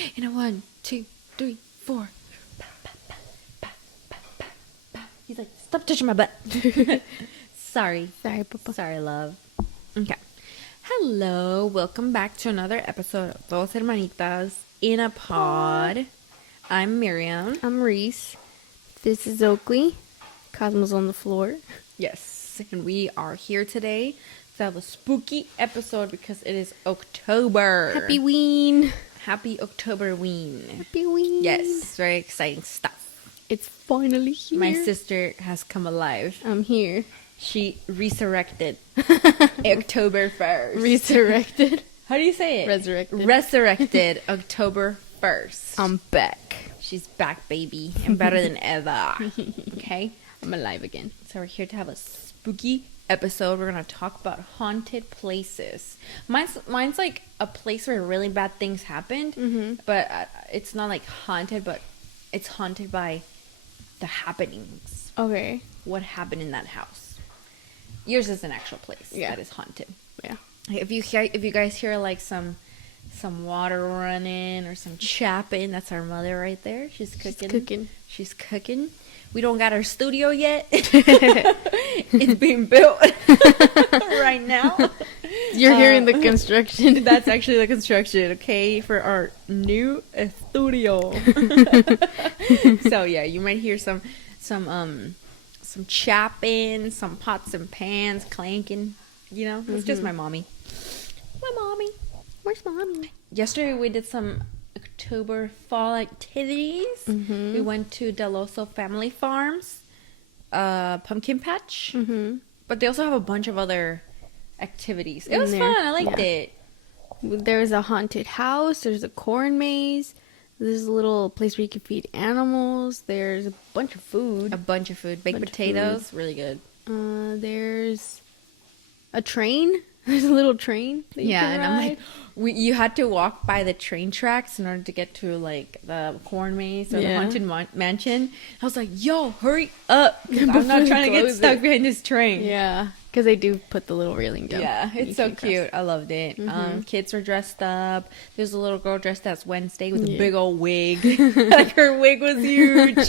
In a 1, 2, 3, 4. He's like, stop touching my butt. Sorry, Papa. Sorry, love. Okay. Hello. Welcome back to another episode of Dos Hermanitas in a Pod. I'm Miriam. I'm Reese. This is Oakley. Cosmo's on the floor. Yes. And we are here today to have a spooky episode because it is October. Happy Ween. Happy October Ween. Happy Ween. Yes. Very exciting stuff. It's finally here. My sister has come alive. I'm here. She resurrected October 1st. Resurrected. How do you say it? Resurrected. Resurrected October 1st. I'm back. She's back, baby. And better than ever. Okay? I'm alive again. So we're here to have a spooky episode. We're going to talk about haunted places. Mine's like a place where really bad things happened. Mm-hmm. But it's not like haunted, but it's haunted by the happenings. Okay. What happened in that house. Yours is an actual place that is haunted. Yeah. If you guys hear like some water running or some chapping, that's our mother right there. She's cooking. We don't got our studio yet. It's being built right now. You're hearing the construction. That's actually the construction, okay, for our new studio. So yeah, you might hear some chapping, some pots and pans clanking. You know, it's just my mommy. My mommy. Where's Mommy? Yesterday we did some October fall activities. Mm-hmm. We went to Deloso Family Farms, pumpkin patch, but they also have a bunch of other activities. It was fun. I liked it. There's a haunted house. There's a corn maze. There's a little place where you can feed animals. There's a bunch of food. Baked potatoes, really good. There's a train. There's a little train. And I'm like, you had to walk by the train tracks in order to get to like the corn maze or the haunted mansion. I was like, yo, hurry up! I'm not trying to get stuck behind this train. Yeah, because they do put the little railing down. Yeah, it's so cute. I loved it. Kids were dressed up. There's a little girl dressed as Wednesday with a big old wig. Like her wig was huge.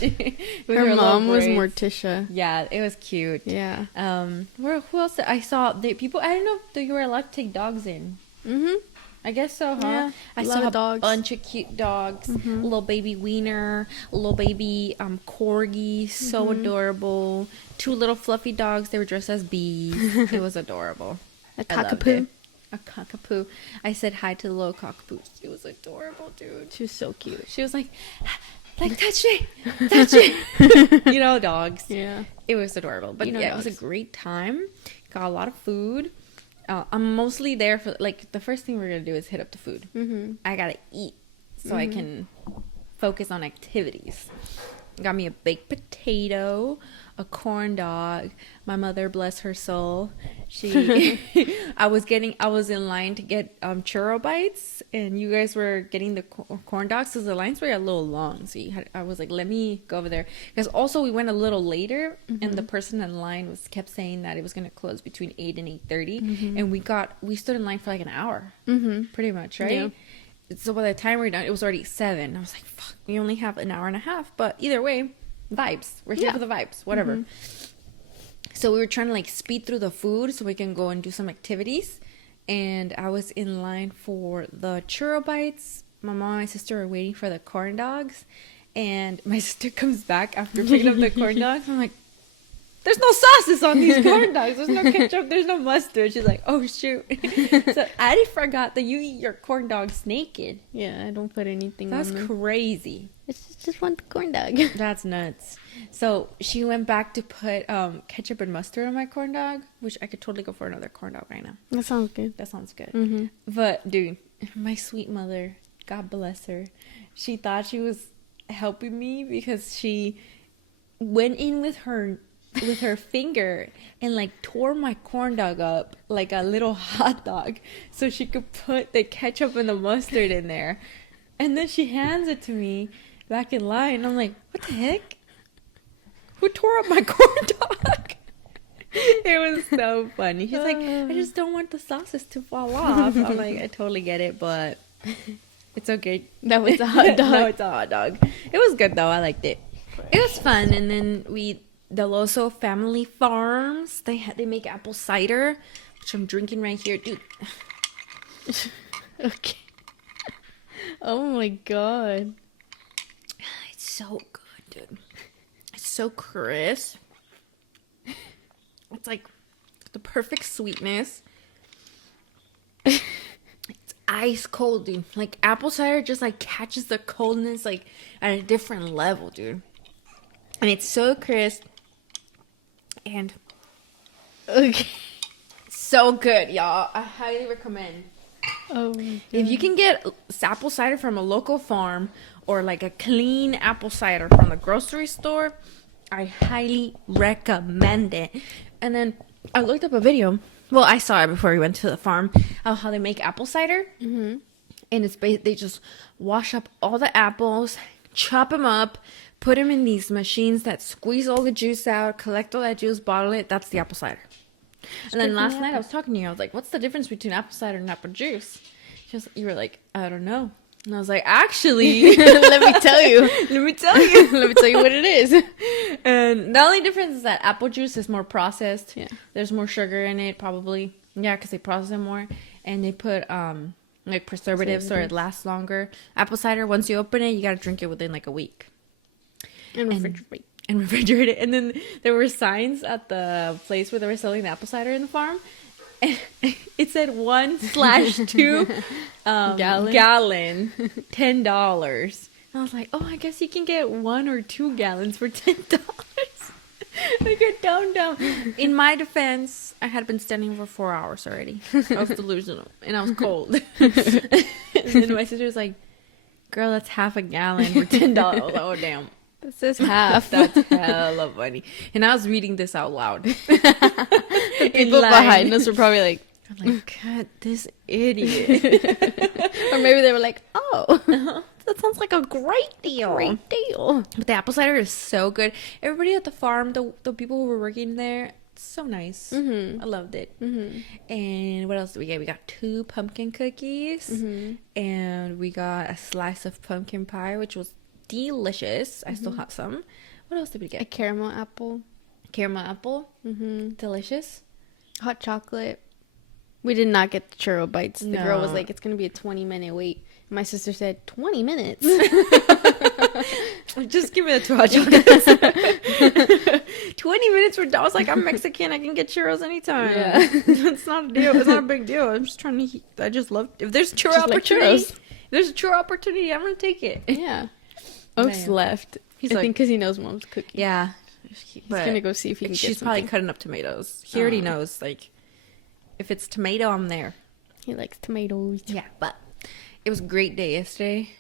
her mom was Morticia. Yeah, it was cute. Yeah. Who else? I saw people. I don't know if you were allowed to take dogs in. I guess so, huh? Yeah, I saw a bunch of cute dogs. A little baby wiener, a little baby corgi, so adorable. 2 little fluffy dogs. They were dressed as bees. It was adorable. A cockapoo. A cockapoo. I said hi to the little cockapoo. It was adorable, dude. She was so cute. She was like touch it. You know, dogs. Yeah. It was adorable. But it was a great time. Got a lot of food. I'm mostly there for, like, the first thing we're going to do is hit up the food. I got to eat so I can focus on activities. Got me a baked potato, a corn dog. My mother, bless her soul, I was in line to get churro bites, and you guys were getting the corn dogs, so the lines were a little long. So I was like, let me go over there, because also we went a little later, and the person in line kept saying that it was going to close between 8 and 8:30, and we stood in line for like an hour, pretty much, right? Yeah. So by the time we were done, it was already 7. I was like, fuck, we only have an hour and a half. But either way, vibes. We're here for the vibes. Whatever. So we were trying to like speed through the food so we can go and do some activities. And I was in line for the churro bites. My mom and my sister were waiting for the corn dogs. And my sister comes back after picking up the corn dogs. I'm like, there's no sauces on these corn dogs. There's no ketchup. There's no mustard. She's like, oh, shoot. So I forgot that you eat your corn dogs naked. Yeah, I don't put anything on them. That's crazy. I just want the corn dog. That's nuts. So she went back to put ketchup and mustard on my corn dog, which I could totally go for another corn dog right now. That sounds good. But, dude, my sweet mother, God bless her, she thought she was helping me because she went in with her finger and like tore my corn dog up like a little hot dog so she could put the ketchup and the mustard in there, and then she hands it to me back in line. I'm like, what the heck, who tore up my corn dog? It was so funny. She's like, I just don't want the sauces to fall off. I'm like, I totally get it, but It's okay. That was a hot dog. No, it's a hot dog. It was good though. I liked it. It was fun. And then the Loso Family Farms, they make apple cider, which I'm drinking right here, dude. Okay. Oh my god. It's so good, dude. It's so crisp. It's like the perfect sweetness. It's ice cold, dude. Like apple cider just like catches the coldness like at a different level, dude. And it's so crisp. And Okay. so good, y'all. I highly recommend. Oh my god. If you can get apple cider from a local farm or like a clean apple cider from the grocery store, I highly recommend it. And then I looked up a video. Well, I saw it before we went to the farm of how they make apple cider. Mm-hmm. And it's they just wash up all the apples, chop them up, put them in these machines that squeeze all the juice out, collect all that juice, bottle it. That's the apple cider. And then last night I was talking to you. I was like, what's the difference between apple cider and apple juice? You were like, I don't know. And I was like, actually, let me tell you. Let me tell you. Let me tell you what it is. And the only difference is that apple juice is more processed. Yeah. There's more sugar in it, probably. Yeah, because they process it more. And they put like preservatives so it lasts longer. Apple cider, once you open it, you got to drink it within like a week. And refrigerate. And refrigerate it. And then there were signs at the place where they were selling the apple cider in the farm. And it said 1/2 gallon, $10. I was like, oh, I guess you can get 1 or 2 gallons for $10. I get down. In my defense, I had been standing for 4 hours already. I was delusional and I was cold. And then my sister was like, girl, that's half a gallon for $10. I was like, oh, damn. This is half. That's hella funny. And I was reading this out loud. The people behind us were probably like, I'm like, God, this idiot. or maybe they were like, oh, that sounds like a great deal. Great deal. But the apple cider is so good. Everybody at the farm, the people who were working there, so nice. Mm-hmm. I loved it. Mm-hmm. And what else did we get? We got 2 pumpkin cookies. Mm-hmm. And we got a slice of pumpkin pie, which was delicious. I still have some. What else did we get? A caramel apple. Mm-hmm. Delicious. Hot chocolate. We did not get the churro bites. The girl was No. like, it's going to be a 20-minute wait. My sister said, 20 minutes? Just give me the 2 hot chocolates. 20 minutes for I was like, I'm Mexican. I can get churros anytime. Yeah. It's not a deal. It's not a big deal. I'm just trying to I just love if there's churro Just opportunity. like churros. If there's a churro opportunity, I'm going to take it. Yeah. Oaks left. He's I like, think because he knows Mom's cooking. yeah. He's going to go see if he can get She's something. probably cutting up tomatoes. He already knows, like, if it's tomato, I'm there. He likes tomatoes. Yeah, but it was a great day yesterday.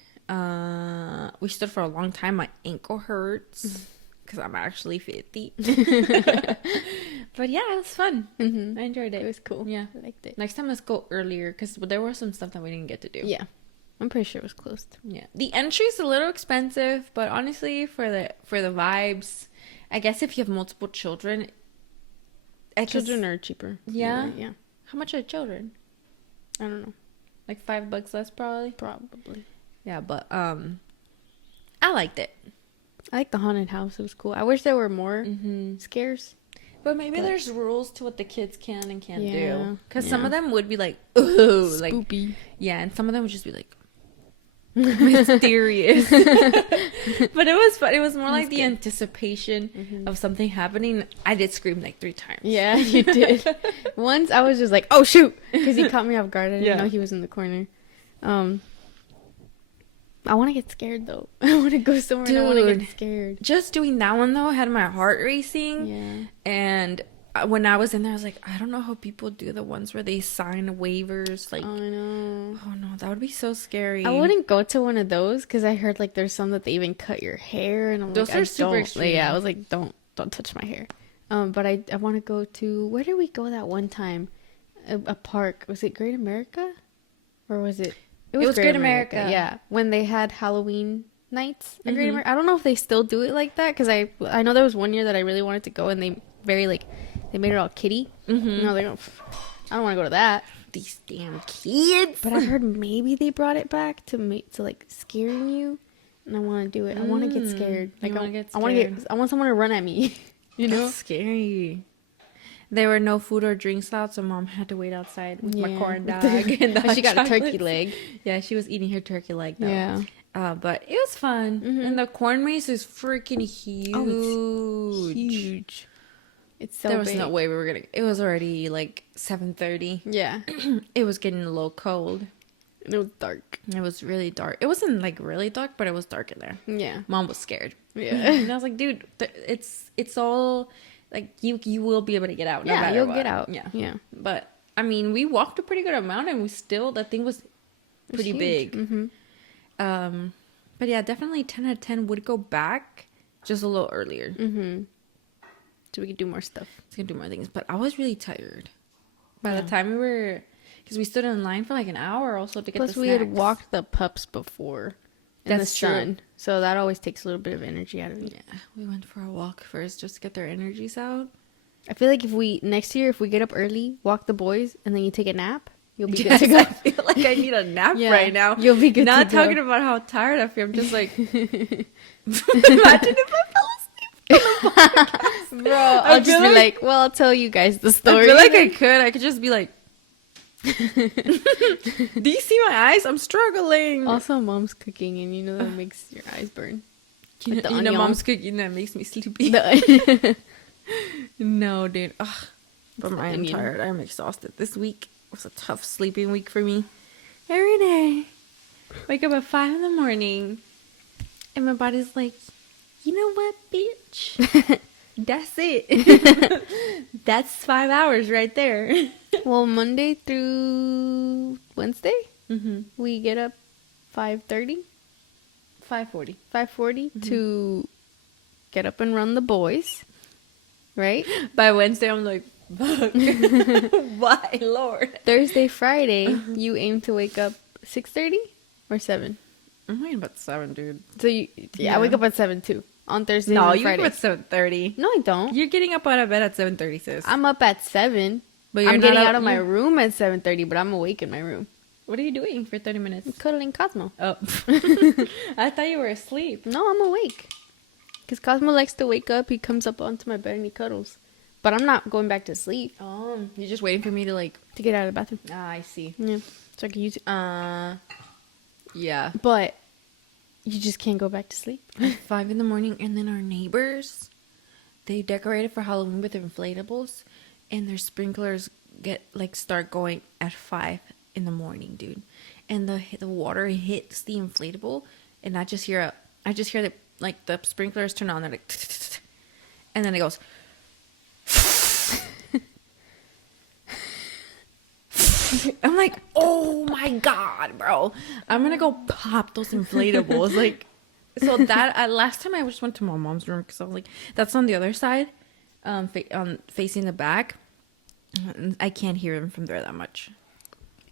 We stood for a long time. My ankle hurts because I'm actually 50. But yeah, it was fun. Mm-hmm. I enjoyed it. It was cool. Yeah. I liked it. Next time, let's go earlier because there was some stuff that we didn't get to do. Yeah. I'm pretty sure it was closed. Yeah. The entry's a little expensive, but honestly, for the vibes, I guess if you have multiple children, Children are cheaper. Yeah? Yeah. How much are children? I don't know. Like $5 less, probably. Probably. Yeah, but I liked it. I like the haunted house. It was cool. I wish there were more scares. But maybe there's rules to what the kids can and can't do. Because Yeah. some of them would be like, ooh, like, Spoopy. yeah, and some of them would just be like, mysterious. But it was fun. It was more like the anticipation of something happening. I did scream like 3 times. Yeah, you did. Once I was just like, oh shoot, because he caught me off guard. I didn't know he was in the corner. I want to get scared though. I want to go somewhere and I want to get scared. Just doing that one though had my heart racing. Yeah. And when I was in there, I was like, I don't know how people do the ones where they sign waivers. Like, Oh, I know. oh no, that would be so scary. I wouldn't go to one of those because I heard like there's some that they even cut your hair and I'm Those like, are super extreme. Yeah, I was like, don't touch my hair. But I want to go to, where did we go that one time? A park. Was it Great America? Or was it? It was Great America. Yeah, when they had Halloween nights at Great America. I don't know if they still do it like that because I know there was one year that I really wanted to go and they made it all kitty. I was like, oh, I don't want to go to that. these damn kids. But I heard maybe they brought it back to like scaring you, and I want to do it. I want to get scared. Like I want someone to run at me. You know, that's scary. There were no food or drinks out, so Mom had to wait outside with my corn dog. And she got a turkey leg. Yeah, she was eating her turkey leg though. Yeah. But it was fun. Mm-hmm. And the corn maze is freaking huge. Oh, it's huge. It's so There was big. no way we were gonna. It was already like 7:30. Yeah. It was getting a little cold. And it was dark. It was really dark. It wasn't like really dark, but it was dark in there. Yeah. Mom was scared. Yeah. And I was like, dude, it's all like you will be able to get out. No matter you'll what. get out. Yeah. Yeah. But I mean, we walked a pretty good amount, and that thing was pretty big. Mm-hmm. But yeah, definitely 10 out of 10 would go back just a little earlier. Mm-hmm. So we could do more stuff. It's gonna do more things. But I was really tired by the time because we stood in line for like an hour also to get the snacks. Plus we had walked the pups before in the sun. So that always takes a little bit of energy out of you. Yeah, we went for a walk first just to get their energies out. I feel like next year, if we get up early, walk the boys, and then you take a nap, you'll be good to go. I feel like I need a nap right now. You'll be good Not to go. talking about how tired I feel. I'm just like, imagine if I fell asleep. Bro, I'll just be like, well, I'll tell you guys the story. I feel like I could just be like, do you see my eyes? I'm struggling. Also, Mom's cooking, and you know that makes your eyes burn. You know, Mom's cooking that makes me sleepy. No, dude. Ugh. But I am tired. I'm exhausted. This week was a tough sleeping week for me. Every day, wake up at 5 in the morning, and my body's like, you know what, bitch? That's it. That's 5 hours right there. Well, Monday through Wednesday, Mm-hmm. we get up 5:30, 5:40. 5:40 to get up and run the boys, right? By Wednesday, I'm like, fuck. Why, Lord? Thursday, Friday, you aim to wake up 6:30 or 7. I'm waking up at 7, dude. So I wake up at 7 too on Thursday No, and you Friday. wake up at 7:30. No, I don't. You're getting up out of bed at 7:30, sis. I'm up at 7. But I'm getting out of my room at 7:30, but I'm awake in my room. What are you doing for 30 minutes? I'm cuddling Cosmo. Oh. I thought you were asleep. No, I'm awake. Because Cosmo likes to wake up. He comes up onto my bed and he cuddles. But I'm not going back to sleep. Oh, you're just waiting for me to to get out of the bathroom. Ah, I see. Yeah. So I can use it. Yeah. But you just can't go back to sleep. 5 in the morning, and then our neighbors, they decorated for Halloween with inflatables, and their sprinklers start going at 5 in the morning, dude. And the water hits the inflatable, and I just hear the sprinklers turn on. They're like, and then it goes. I'm like, oh my god, bro! I'm gonna go pop those inflatables. Like, so that last time I just went to my mom's room because I was like, that's on the other side, facing the back. I can't hear them from there that much.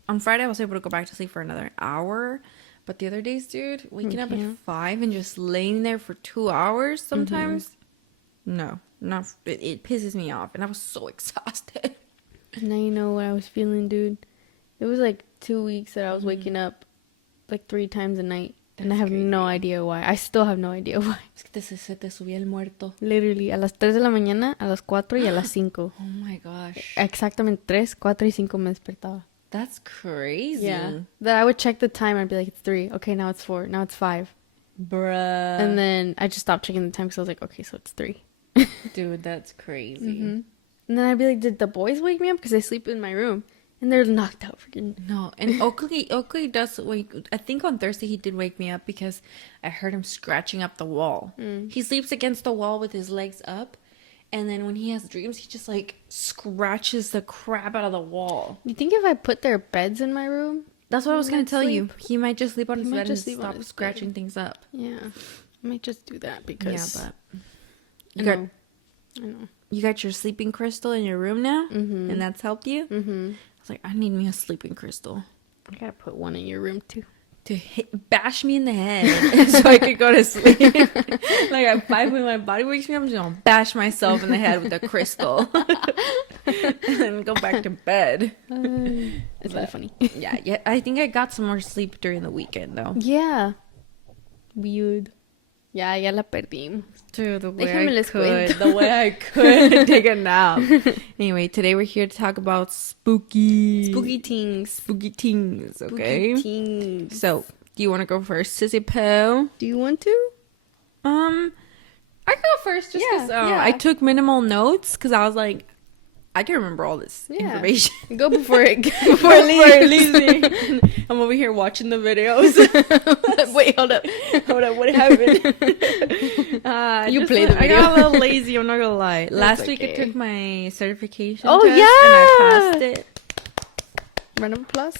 On Friday, I was able to go back to sleep for another hour, but the other days, dude, waking up at 5 and just laying there for 2 hours sometimes, no, it pisses me off, and I was so exhausted. Now you know what I was feeling, dude. It was like 2 weeks that I was waking up like 3 times a night. And I have no idea why. I still have no idea why. Es que se te subía el muerto. Literally, a las 3 de la mañana, a las 4 y a las 5. Oh my gosh. Exactamente 3, 4 y 5 me despertaba. That's crazy. Yeah. That I would check the time. I'd be like, it's 3. Okay, now it's 4. Now it's 5. Bruh. And then I just stopped checking the time because I was like, okay, so it's 3. Dude, that's crazy. Mm-hmm. And then I'd be like, did the boys wake me up? Because I sleep in my room. And they're knocked out freaking. No, and Oakley does wake. I think on Thursday he did wake me up because I heard him scratching up the wall. He sleeps against the wall with his legs up, and then when he has dreams, he just like scratches the crap out of the wall. You think if I put their beds in my room? That's what I was gonna tell you. He might just sleep on his bed and stop scratching bed. things up. Yeah, I might just do that because. Yeah, but I know. You got your sleeping crystal in your room now, and that's helped you. Mm-hmm. I was like, I need me a sleeping crystal. I gotta put one in your room too. to bash me in the head so I could go to sleep. Like at 5 when my body wakes me up, I'm just gonna bash myself in the head with a crystal and then go back to bed. It's really funny. Yeah. I think I got some more sleep during the weekend though. Yeah. Weird. Ya la perdimos. Dude, the way I could take a nap. Anyway, today we're here to talk about spooky things, okay? Spooky things. So, do you want to go first, Sissy Poo? Do you want to? I go first just because I took minimal notes because I was like, I can remember all this information. Go before it leaves me. I'm over here watching the videos. Wait, hold up. What happened? You played the video. I got a little lazy, I'm not gonna lie. Last week I took my certification test, yeah! and I passed it. Round of applause.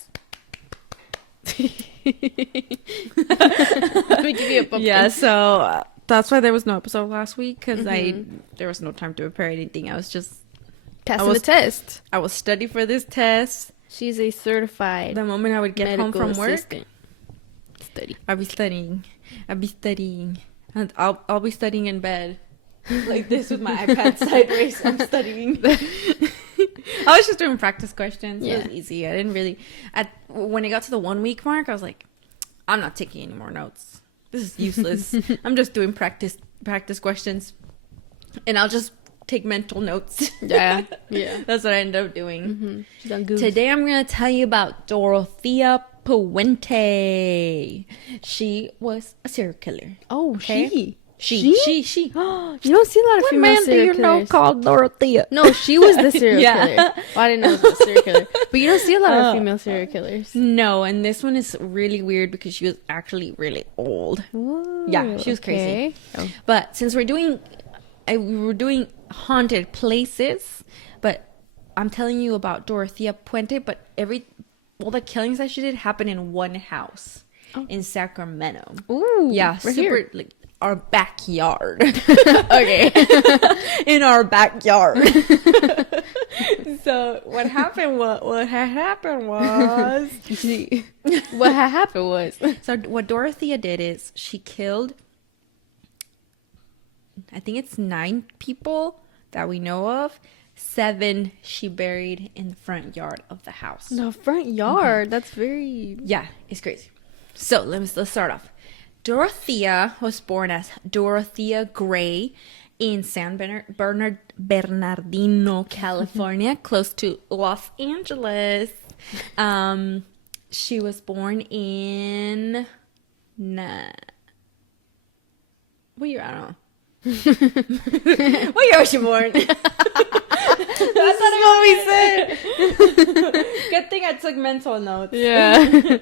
Let me give you a pumpkin. Yeah, so that's why there was no episode last week, because there was no time to prepare anything. I was just passing the test. I was studying for this test. She's a certified The moment I would get home from work, study. I'll be studying. And I'll be studying in bed. Like this with my iPad sideways. I'm studying. I was just doing practice questions. Yeah. It was easy. I didn't really... when it got to the 1 week mark, I was like, I'm not taking any more notes. This is useless. I'm just doing practice questions. And I'll just take mental notes. Yeah. That's what I ended up doing. Mm-hmm. Today I'm going to tell you about Dorothea Puente. She was a serial killer. Oh, okay? She. You don't see a lot of female serial killers. What man do you know called Dorothea? No, she was the serial killer. Well, I didn't know it was a serial killer. But you don't see a lot of female serial killers. No, and this one is really weird because she was actually really old. Whoa, yeah, she was crazy. Oh. But since we were doing haunted places, but I'm telling you about Dorothea Puente, but all the killings that she did happened in one house in Sacramento. Ooh, yeah, right here. Like our backyard. Okay. In our backyard. So what happened was so what Dorothea did is she killed, I think it's 9 people that we know of. 7 she buried in the front yard of the house. The front yard? That's very... Yeah, it's crazy. So let's start off. Dorothea was born as Dorothea Gray in San Bernardino, California, close to Los Angeles. She was born in... what year? I don't know. What year was she born? That's not what we said. Good thing I took mental notes. Yeah. Good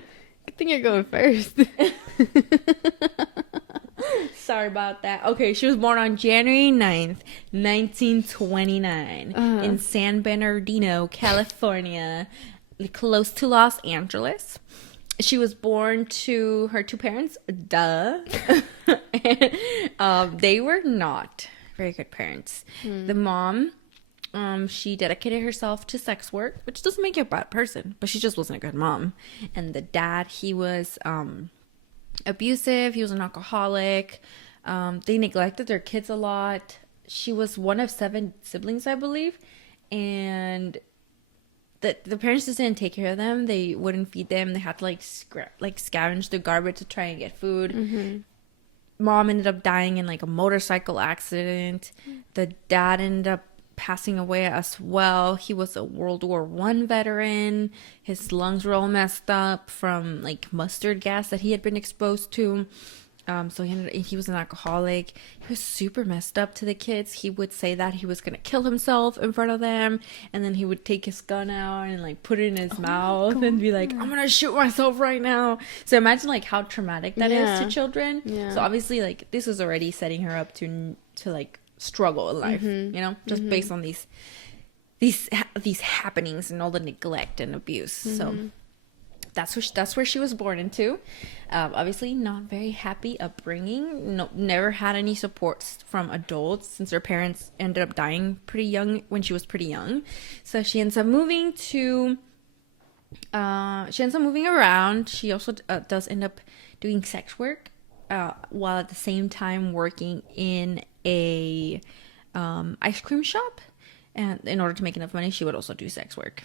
thing you're going first. Sorry about that. Okay, she was born on January 9th, 1929 in San Bernardino, California, close to Los Angeles. She was born to her 2 parents. Duh. And, they were not very good parents. The mom, she dedicated herself to sex work, which doesn't make you a bad person, but she just wasn't a good mom. And the dad, he was abusive. He was an alcoholic. They neglected their kids a lot. She was one of 7 siblings, I believe, and the parents just didn't take care of them. They wouldn't feed them. They had to scavenge the garbage to try and get food. Mom ended up dying in like a motorcycle accident. The dad ended up passing away as well. He was a World War I veteran. His lungs were all messed up from like mustard gas that he had been exposed to. So he was an alcoholic. He was super messed up to the kids. He would say that he was gonna kill himself in front of them, and then he would take his gun out and like put it in his mouth and be like, "I'm gonna shoot myself right now." So imagine like how traumatic that is to children. Yeah. So obviously like this was already setting her up to like struggle in life, you know, just based on these happenings and all the neglect and abuse. So that's where she was born into. Obviously not very happy upbringing. No, never had any support from adults since her parents ended up dying pretty young when she was pretty young. So she ends up moving to She ends up moving around. She also does end up doing sex work, while at the same time working in a ice cream shop. And in order to make enough money, she would also do sex work.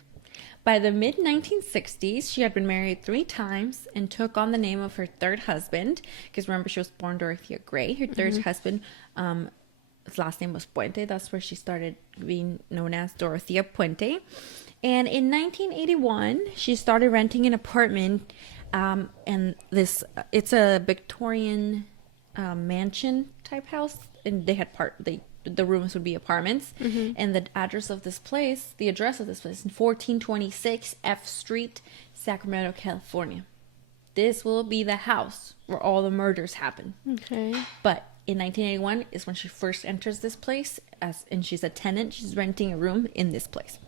By the mid 1960s, she had been married 3 times and took on the name of her third husband. Because remember, she was born Dorothea Gray. Her third husband, his last name was Puente. That's where she started being known as Dorothea Puente. And in 1981, she started renting an apartment. And it's a Victorian mansion type house. And they had the rooms would be apartments. And the address of this place is 1426 F Street, Sacramento, California. This will be the house where all the murders happen. Okay. But in 1981 is when she first enters this place, and she's a tenant. She's renting a room in this place.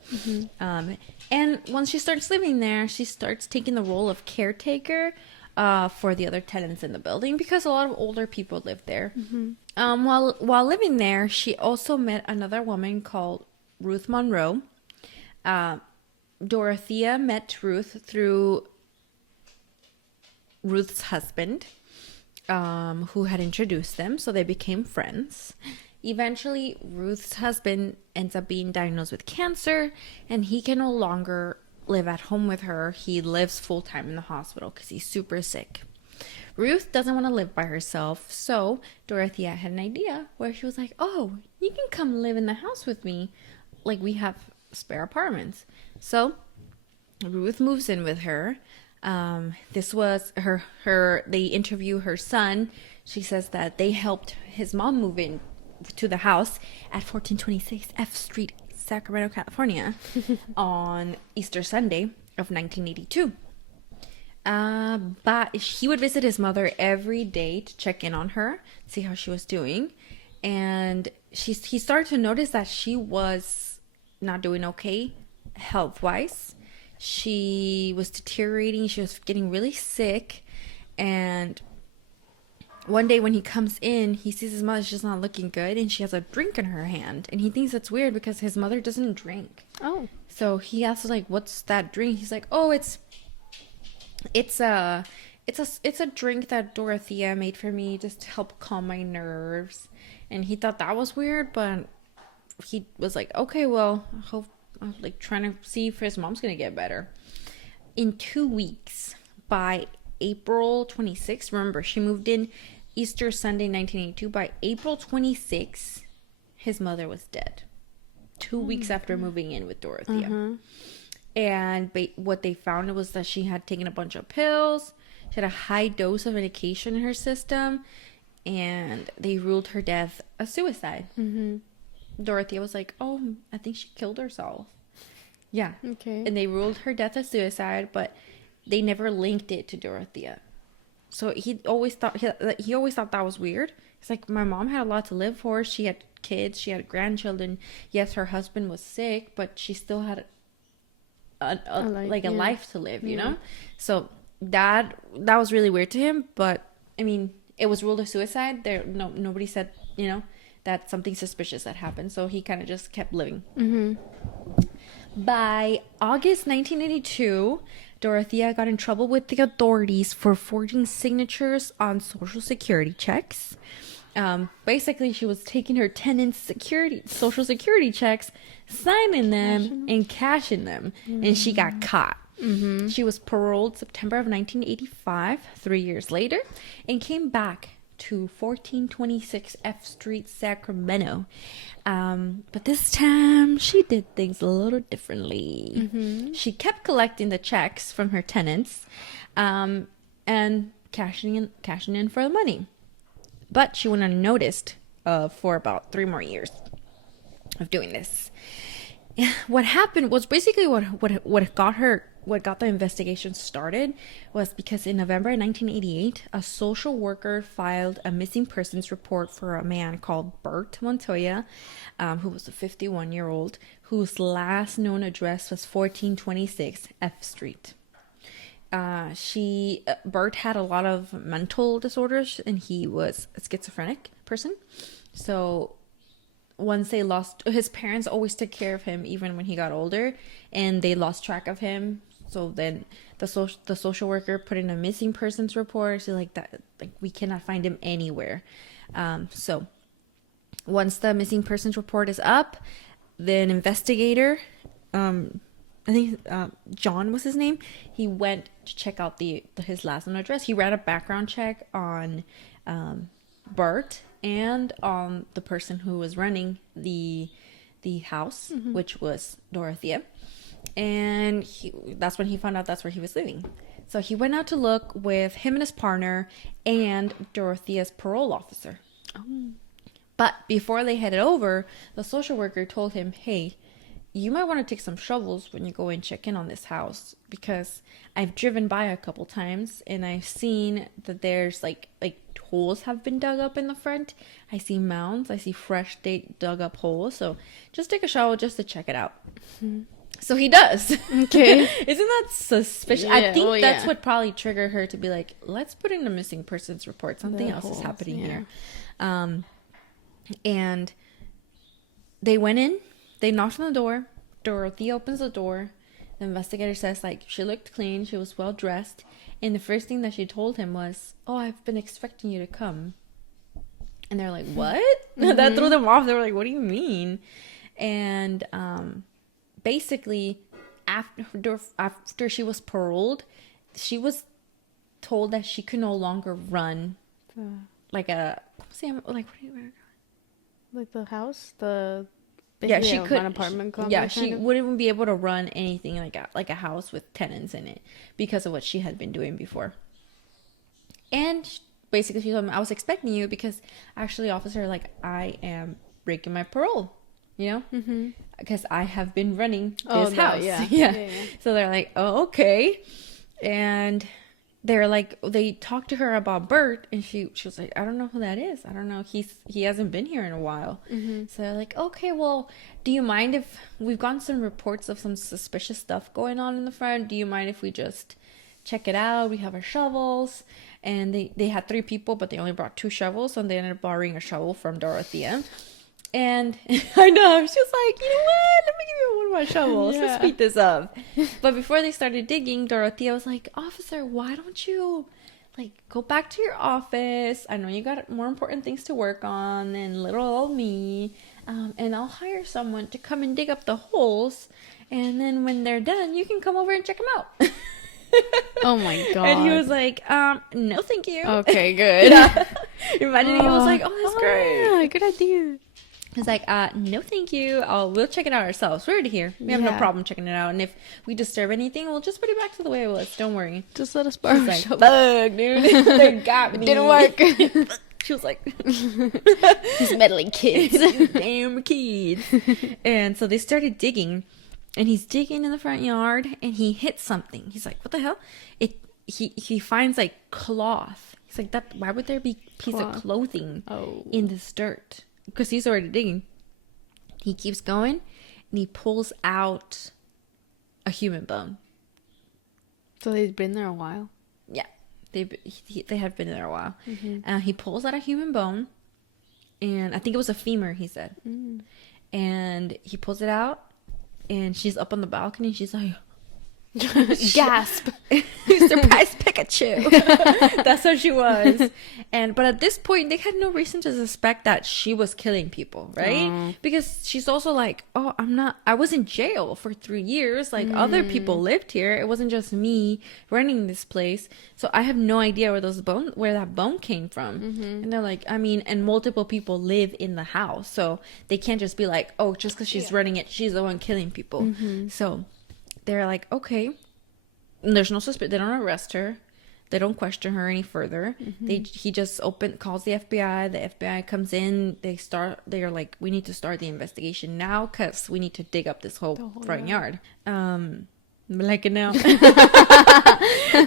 And once she starts living there, she starts taking the role of caretaker for the other tenants in the building, because a lot of older people live there. While living there, she also met another woman called Ruth Monroe. Dorothea met Ruth through Ruth's husband, who had introduced them, so they became friends. Eventually, Ruth's husband ends up being diagnosed with cancer, and he can no longer live at home with her. He lives full-time in the hospital because he's super sick. Ruth doesn't want to live by herself, so Dorothea had an idea where she was like, oh, you can come live in the house with me. Like, we have spare apartments. So Ruth moves in with her. This was they interview her son. She says that they helped his mom move in to the house at 1426 F Street, Sacramento, California, on Easter Sunday of 1982. But he would visit his mother every day to check in on her, see how she was doing. And he started to notice that she was not doing okay health-wise. She was deteriorating. She was getting really sick. And one day when he comes in, he sees his mother. She's not looking good, and she has a drink in her hand. And he thinks that's weird because his mother doesn't drink. Oh. So he asks, like, what's that drink? He's like, oh, it's a drink that Dorothea made for me just to help calm my nerves. And he thought that was weird, but he was like, okay, well, I hope, like, trying to see if his mom's gonna get better. In 2 weeks, by April 26th, remember, she moved in Easter Sunday 1982. By April 26th, his mother was dead. 2 weeks after moving in with Dorothea. And what they found was that she had taken a bunch of pills. She had a high dose of medication in her system. And they ruled her death a suicide. Dorothea was like, oh, I think she killed herself. Yeah. Okay. And they ruled her death a suicide, but they never linked it to Dorothea. So he always thought that was weird. It's like, my mom had a lot to live for. She had kids. She had grandchildren. Yes, her husband was sick, but she still had a life to live, you know? So that was really weird to him. But I mean, it was ruled a suicide. Nobody said, you know, that something suspicious had happened. So he kind of just kept living. By August 1982, Dorothea got in trouble with the authorities for forging signatures on Social Security checks. Basically, she was taking her tenants' Social Security checks, signing them, and cashing them. And she got caught. She was paroled September of 1985, 3 years later, and came back to 1426 F Street, Sacramento. But this time, she did things a little differently. She kept collecting the checks from her tenants and cashing in for the money. But she went unnoticed for about 3 more years of doing this. What happened was basically what got the investigation started was because in November 1988, a social worker filed a missing persons report for a man called Bert Montoya, who was a 51-year-old, whose last known address was 1426 F Street. Bert had a lot of mental disorders, and he was a schizophrenic person. So once they lost, his parents always took care of him even when he got older, and they lost track of him. So then the social worker put in a missing persons report. So like that, like we cannot find him anywhere. So once the missing persons report is up, then investigator, I think John was his name. He went to check out his last known address. He ran a background check on Bert and on the person who was running the house, which was Dorothea. And that's when he found out that's where he was living. So he went out to look with him and his partner and Dorothea's parole officer. Oh. But before they headed over, the social worker told him, hey, you might want to take some shovels when you go and check in on this house, because I've driven by a couple times and I've seen that there's like holes have been dug up in the front. I see mounds. I see fresh dug up holes. So just take a shovel just to check it out. Mm-hmm. So he does. Okay. Isn't that suspicious? Yeah, I think that's what probably triggered her to be like, let's put in a missing persons report. Something else is happening here. And they went in. They knocked on the door. Dorothea opens the door. The investigator says, like, she looked clean. She was well dressed. And the first thing that she told him was, oh, I've been expecting you to come. And they're like, what? Mm-hmm. That threw them off. They were like, what do you mean? And basically, after she was paroled, she was told that she could no longer run like the house, she could an apartment complex. Yeah, she wouldn't be able to run anything like a house with tenants in it because of what she had been doing before. And basically, she told me, I was expecting you because actually, officer, like, I am breaking my parole, you know, because I have been running this house. Yeah. So they're like, oh, okay. And they're like, they talked to her about Bert, and she was like, I don't know who that is. I don't know. He hasn't been here in a while. Mm-hmm. So they're like, okay, well, do you mind if we've gotten some reports of some suspicious stuff going on in the front? Do you mind if we just check it out? We have our shovels. And they had 3 people, but they only brought 2 shovels, so they ended up borrowing a shovel from Dorothea. And I know, she was like, you know what? Let me give you one of my shovels. Let's speed this up. But before they started digging, Dorothea was like, officer, why don't you, like, go back to your office? I know you got more important things to work on than little old me. And I'll hire someone to come and dig up the holes. And then when they're done, you can come over and check them out. Oh my god. And he was like, no thank you. Okay, good. Imagine he was like, oh, that's great. Yeah, good idea. He's like, no thank you. We'll check it out ourselves. We're already here. We have no problem checking it out. And if we disturb anything, we'll just put it back to the way it was. Don't worry. Just let us borrow a shovel. Fuck, dude. They got me. Didn't work. She was like, these meddling kids. Damn kids. And so they started digging. And he's digging in the front yard. And he hits something. He's like, what the hell? He finds like cloth. He's like, why would there be a piece of clothing in this dirt? Because he's already digging. He keeps going, and he pulls out a human bone. So they've been there a while? Yeah. They have been there a while. Mm-hmm. He pulls out a human bone, and I think it was a femur, he said. Mm. And he pulls it out, and she's up on the balcony, and she's like, gasp. Surprise Pikachu. That's how she was. But at this point they had no reason to suspect that she was killing people, right? Because she's also like, oh, I was in jail for 3 years, like other people lived here. It wasn't just me running this place, so I have no idea where that bone came from. And they're like, I mean, and multiple people live in the house, so they can't just be like, oh, just because she's running it, she's the one killing people. So they're like, okay. And there's no suspicion. They don't arrest her. They don't question her any further. He just calls the FBI. The FBI comes in. They're like, we need to start the investigation now because we need to dig up this whole front yard. Like now.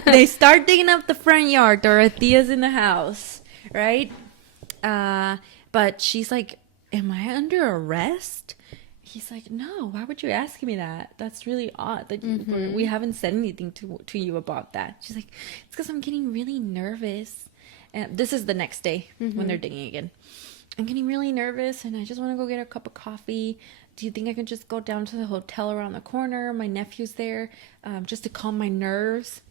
They start digging up the front yard. Dorothea's in the house, right? But she's like, am I under arrest? He's like, no, why would you ask me that? That's really odd that we haven't said anything to you about that. She's like, it's because I'm getting really nervous. And this is the next day when they're digging again. I'm getting really nervous and I just want to go get a cup of coffee. Do you think I can just go down to the hotel around the corner? My nephew's there, just to calm my nerves.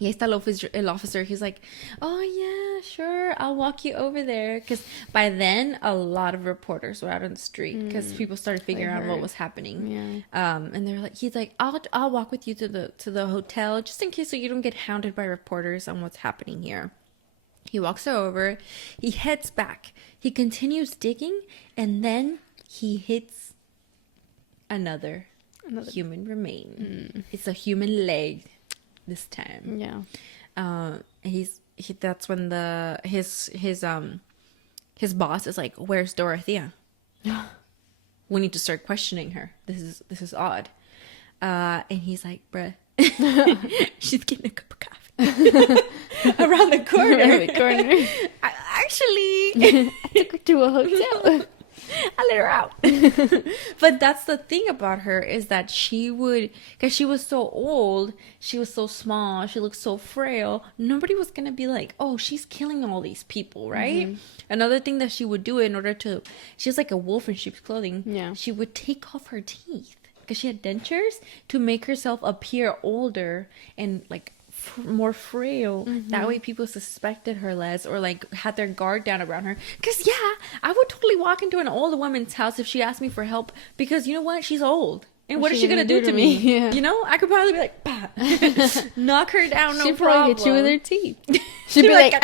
Y ahí está el officer. He's like, oh, yeah, sure. I'll walk you over there. Because by then, a lot of reporters were out on the street because people started figuring out what was happening. Yeah. And they're like, he's like, I'll walk with you to the hotel just in case so you don't get hounded by reporters on what's happening here. He walks her over. He heads back. He continues digging. And then he hits another human remain. It's a human leg. This time, that's when his boss is like, "Where's Dorothea? We need to start questioning her. This is odd." And he's like, "Bruh, she's getting a cup of coffee around the corner." Actually, I took her to a hotel. I let her out. But that's the thing about her is that because she was so old, she was so small, she looked so frail, nobody was gonna be like, oh, she's killing all these people, right? Another thing that she would do she's like a wolf in sheep's clothing. Yeah. She would take off her teeth because she had dentures to make herself appear older and like more frail. That way people suspected her less or like had their guard down around her. Because I would totally walk into an old woman's house if she asked me for help, because you know what, she's old and what is she gonna do to me? Yeah. You know, I could probably be like, bah. Knock her down. She'd probably hit you with her teeth. She'd be like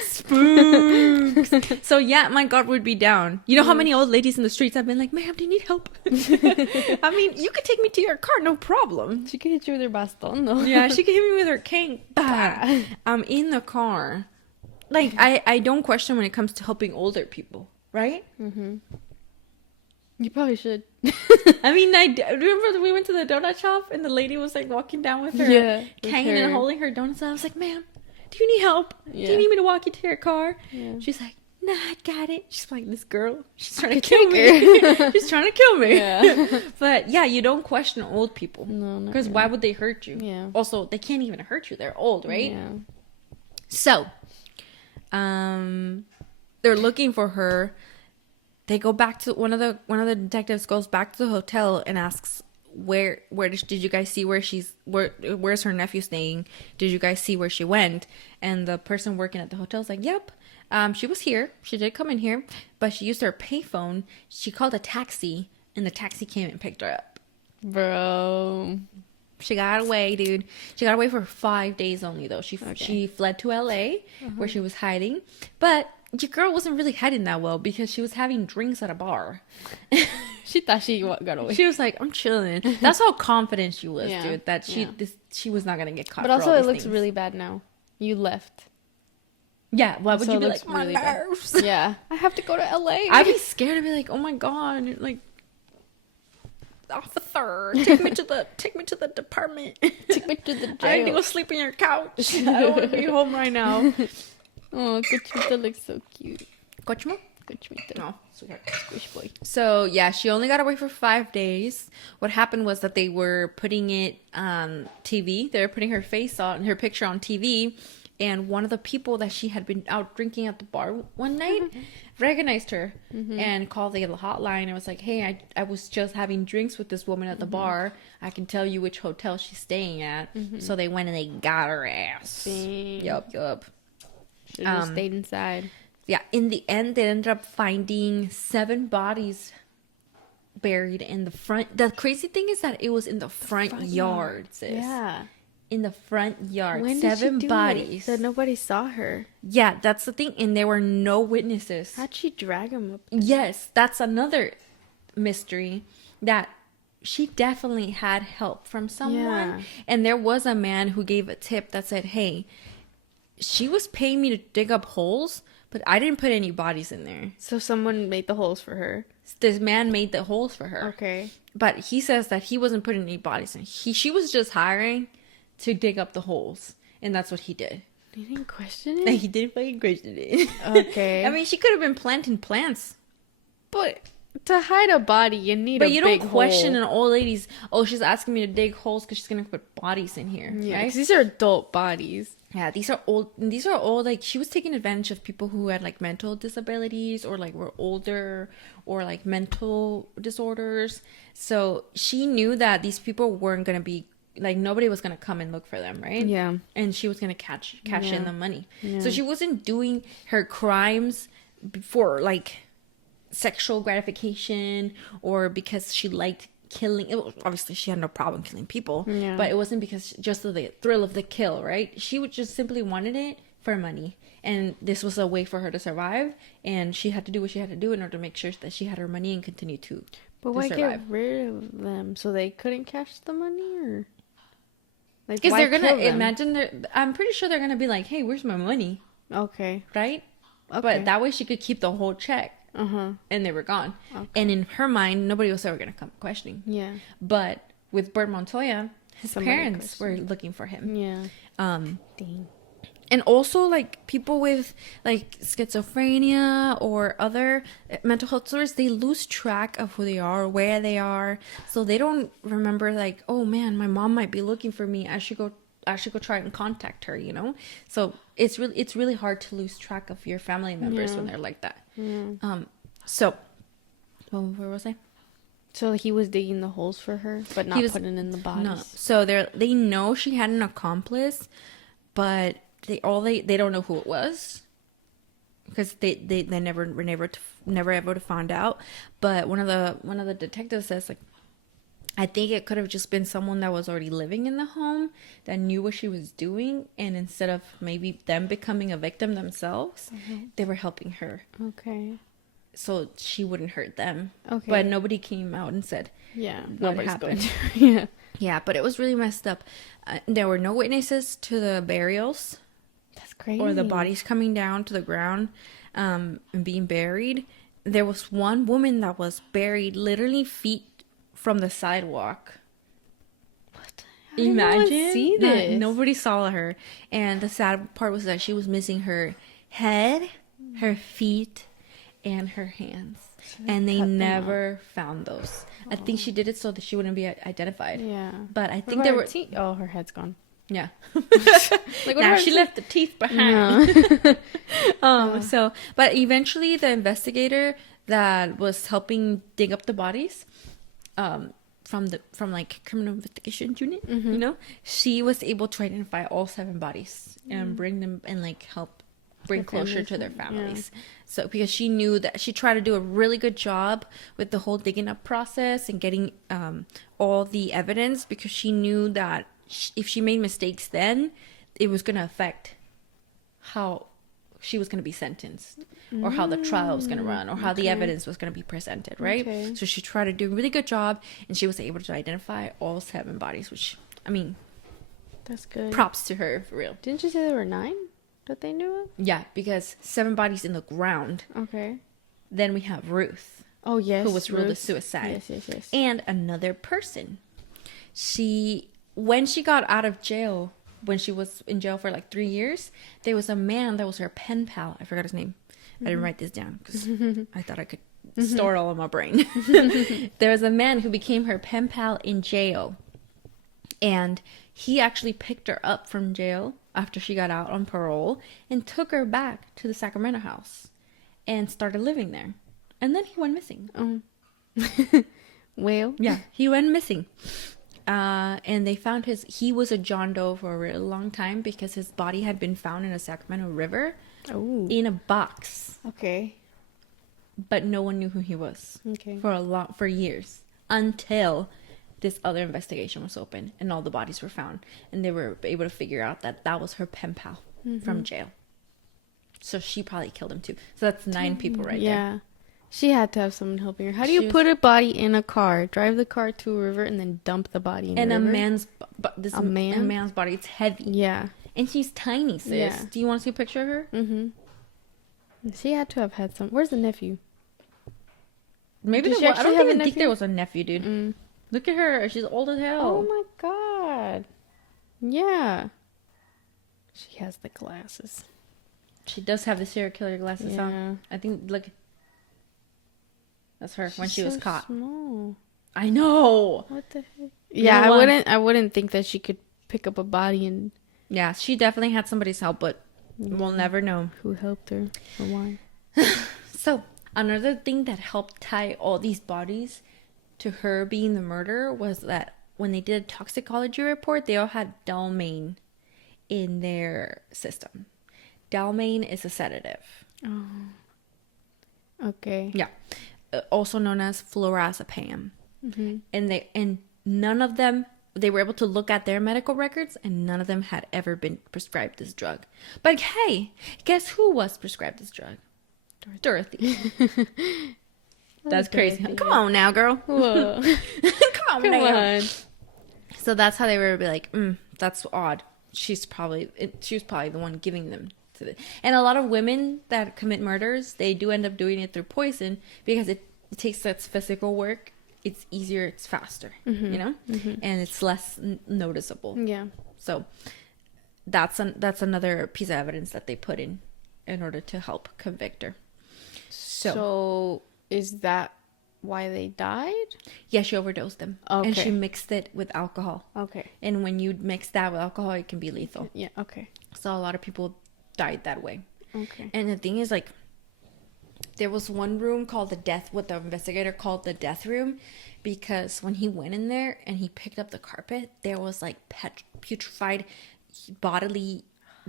spooks. So my guard would be down. You know how many old ladies in the streets have been like, ma'am, do you need help? I mean, you could take me to your car, no problem. She could hit you with her baston though. Yeah, she could hit me with her cane. Bah. I'm in the car. Like, I don't question when it comes to helping older people, right? You probably should. I mean, remember we went to the donut shop and the lady was like walking down with her cane and holding her donuts. And I was like, ma'am, do you need help? Yeah. Do you need me to walk you to your car? Yeah. She's like, nah, I got it. She's like, this girl, she's trying to kill me. She's trying to kill me. Yeah. But you don't question old people. No, because why would they hurt you? Yeah. Also, they can't even hurt you. They're old, right? Yeah. So, they're looking for her. They go back to one of the detectives goes back to the hotel and asks, where did you guys see where's her nephew staying? Did you guys see where she went? And the person working at the hotel is like, yep, she was here. She did come in here, but she used her payphone. She called a taxi and the taxi came and picked her up. Bro, she got away, dude. She got away for 5 days only, though. She fled to LA where she was hiding, but your girl wasn't really hiding that well because she was having drinks at a bar. She thought she got away. She was like, I'm chilling. That's how confident she was, dude. That she was not gonna get caught. But also, it looks really bad now. You left. Yeah, why would you be like, my nerves? Yeah, I have to go to LA. I'd be scared. I'd be like, oh my god, like, officer, take me to the department. Take me to the jail. I need to go sleep on your couch. I don't want to be home right now. Oh, Cochmita looks so cute. Cochmo? Cochmita. No, sweetheart. Squish boy. So, she only got away for 5 days. What happened was that they were putting it on TV. They were putting her face on, her picture on TV. And one of the people that she had been out drinking at the bar one night recognized her and called the hotline and was like, hey, I was just having drinks with this woman at the bar. I can tell you which hotel she's staying at. So they went and they got her ass. Yup. Should have stayed inside. Yeah, in the end, they ended up finding 7 bodies buried in the front. The crazy thing is that it was in the front yard, sis. Yeah. In the front yard. When 7 bodies. That nobody saw her. Yeah, that's the thing. And there were no witnesses. How'd she drag him up? Yes, that's another mystery. That she definitely had help from someone. Yeah. And there was a man who gave a tip that said, hey, she was paying me to dig up holes, but I didn't put any bodies in there. So someone made the holes for her. This man made the holes for her. Okay. But he says that he wasn't putting any bodies in. She was just hiring to dig up the holes. And that's what he did. He didn't question it? And he didn't fucking question it. Okay. I mean, she could have been planting plants. But to hide a body, you need a big hole. But you don't question an old lady's, she's asking me to dig holes because she's going to put bodies in here. Yeah, right? Because these are adult bodies. Yeah, these are old. These are all like she was taking advantage of people who had like mental disabilities or like were older or like mental disorders. So she knew that these people weren't gonna be like nobody was gonna come and look for them, right? Yeah. And she was gonna cash in the money. Yeah. So she wasn't doing her crimes for like sexual gratification or because she liked killing. Obviously she had no problem killing people, but it wasn't because just of the thrill of the kill, right? She would just simply wanted it for money, and this was a way for her to survive, and she had to do what she had to do in order to make sure that she had her money and continue to why survive. get rid of them so they couldn't cash the money, or like because they're gonna imagine I'm pretty sure they're gonna be like, hey, where's my money? Okay. Right. Okay. But that way she could keep the whole check. And they were gone. Okay. And in her mind, nobody was ever going to come questioning. Yeah. But with Bert Montoya, his parents were looking for him. Yeah. Dang. And also, like, people with, like, schizophrenia or other mental health disorders, they lose track of who they are, where they are. So they don't remember, like, oh, man, my mom might be looking for me. I should go try and contact her, you know? So it's really hard to lose track of your family members when they're like that. So where was I? So he was digging the holes for her, but not putting in the bodies. No. So they know she had an accomplice, but they don't know who it was because they never able to find out. But one of the detectives says, like, I think it could have just been someone that was already living in the home that knew what she was doing, and instead of maybe them becoming a victim themselves, they were helping her. Okay. So she wouldn't hurt them. Okay. But nobody came out and said, what happened. Yeah. Yeah, but it was really messed up. There were no witnesses to the burials. That's crazy. Or the bodies coming down to the ground and being buried. There was one woman that was buried literally feet from the sidewalk. What? Imagine. See this? Nobody saw her. And the sad part was that she was missing her head, her feet, and her hands. And they never found those. Oh. I think she did it so that she wouldn't be identified. Yeah. But I think there were... Oh, her head's gone. Yeah. Like, now she left the teeth behind. No. So, but eventually the investigator that was helping dig up the bodies... from like criminal investigation unit, you know, she was able to identify all 7 bodies and bring them and like help bring closure to their families. Yeah. So because she knew that she tried to do a really good job with the whole digging up process and getting all the evidence, because she knew that if she made mistakes then it was going to affect how she was going to be sentenced, or how the trial was going to run, or how the evidence was going to be presented, right? Okay. So she tried to do a really good job, and she was able to identify all 7 bodies, which, I mean, that's good. Props to her, for real. Didn't you say there were 9 that they knew of? Yeah, because 7 bodies in the ground. Okay. Then we have Ruth. Oh, yes. Who was ruled a suicide. Yes. And another person. When she got out of jail, when she was in jail for like 3 years, there was a man that was her pen pal. I forgot his name. I didn't write this down because I thought I could store it all in my brain. There was a man who became her pen pal in jail. And he actually picked her up from jail after she got out on parole and took her back to the Sacramento house and started living there. And then he went missing. Well, yeah, he went missing. And they found he was a John Doe for a really long time because his body had been found in a Sacramento River in a box. Okay. But no one knew who he was. Okay. For years, until this other investigation was open and all the bodies were found, and they were able to figure out that was her pen pal from jail. So she probably killed him too. So that's 9 people right there. Yeah. She had to have someone helping her. How do you put a body in a car, drive the car to a river, and then dump the body in the river? A man's body. It's heavy. Yeah. And she's tiny, sis. Yeah. Do you want to see a picture of her? Mm-hmm. She had to have had some. Where's the nephew? Maybe I don't even think there was a nephew, dude. Mm. Look at her. She's old as hell. Oh my god. Yeah. She has the glasses. She does have the serial killer glasses on. I think, look. That's her when she was caught. Small. I know. What the heck? Yeah, I wouldn't think that she could pick up a body and Yeah, she definitely had somebody's help, but we'll never know who helped her or why. So another thing that helped tie all these bodies to her being the murderer was that when they did a toxicology report, they all had Dalmane in their system. Dalmane is a sedative. Oh. Okay. Yeah. Also known as fluorazepam. Mm-hmm. And none of them, they were able to look at their medical records, and none of them had ever been prescribed this drug. But hey, guess who was prescribed this drug? Dorothy. That's crazy. Dorothy. Come on now, girl. Whoa. Come on. So that's how they were like, that's odd. She was probably the one giving them to the. And a lot of women that commit murders, they do end up doing it through poison because it takes less physical work. It's easier, it's faster, you know, and it's less noticeable. Yeah. So that's another piece of evidence that they put in order to help convict her. So is that why they died? Yeah, she overdosed them. Okay. And she mixed it with alcohol. Okay. And when you mix that with alcohol, it can be lethal. Yeah, okay. So a lot of people died that way. Okay. And the thing is, like, there was one room called what the investigator called the death room, because when he went in there and he picked up the carpet, there was like putrefied bodily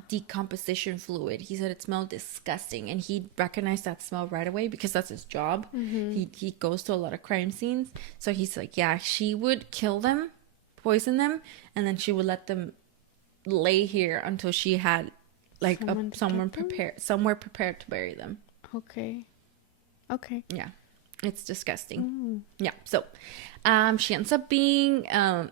decomposition fluid. He said it smelled disgusting, and he recognized that smell right away because that's his job. He goes to a lot of crime scenes, so he's like, yeah, she would kill them, poison them, and then she would let them lay here until she had like somewhere prepared to bury them. Okay. Yeah, it's disgusting. Yeah, so she ends up being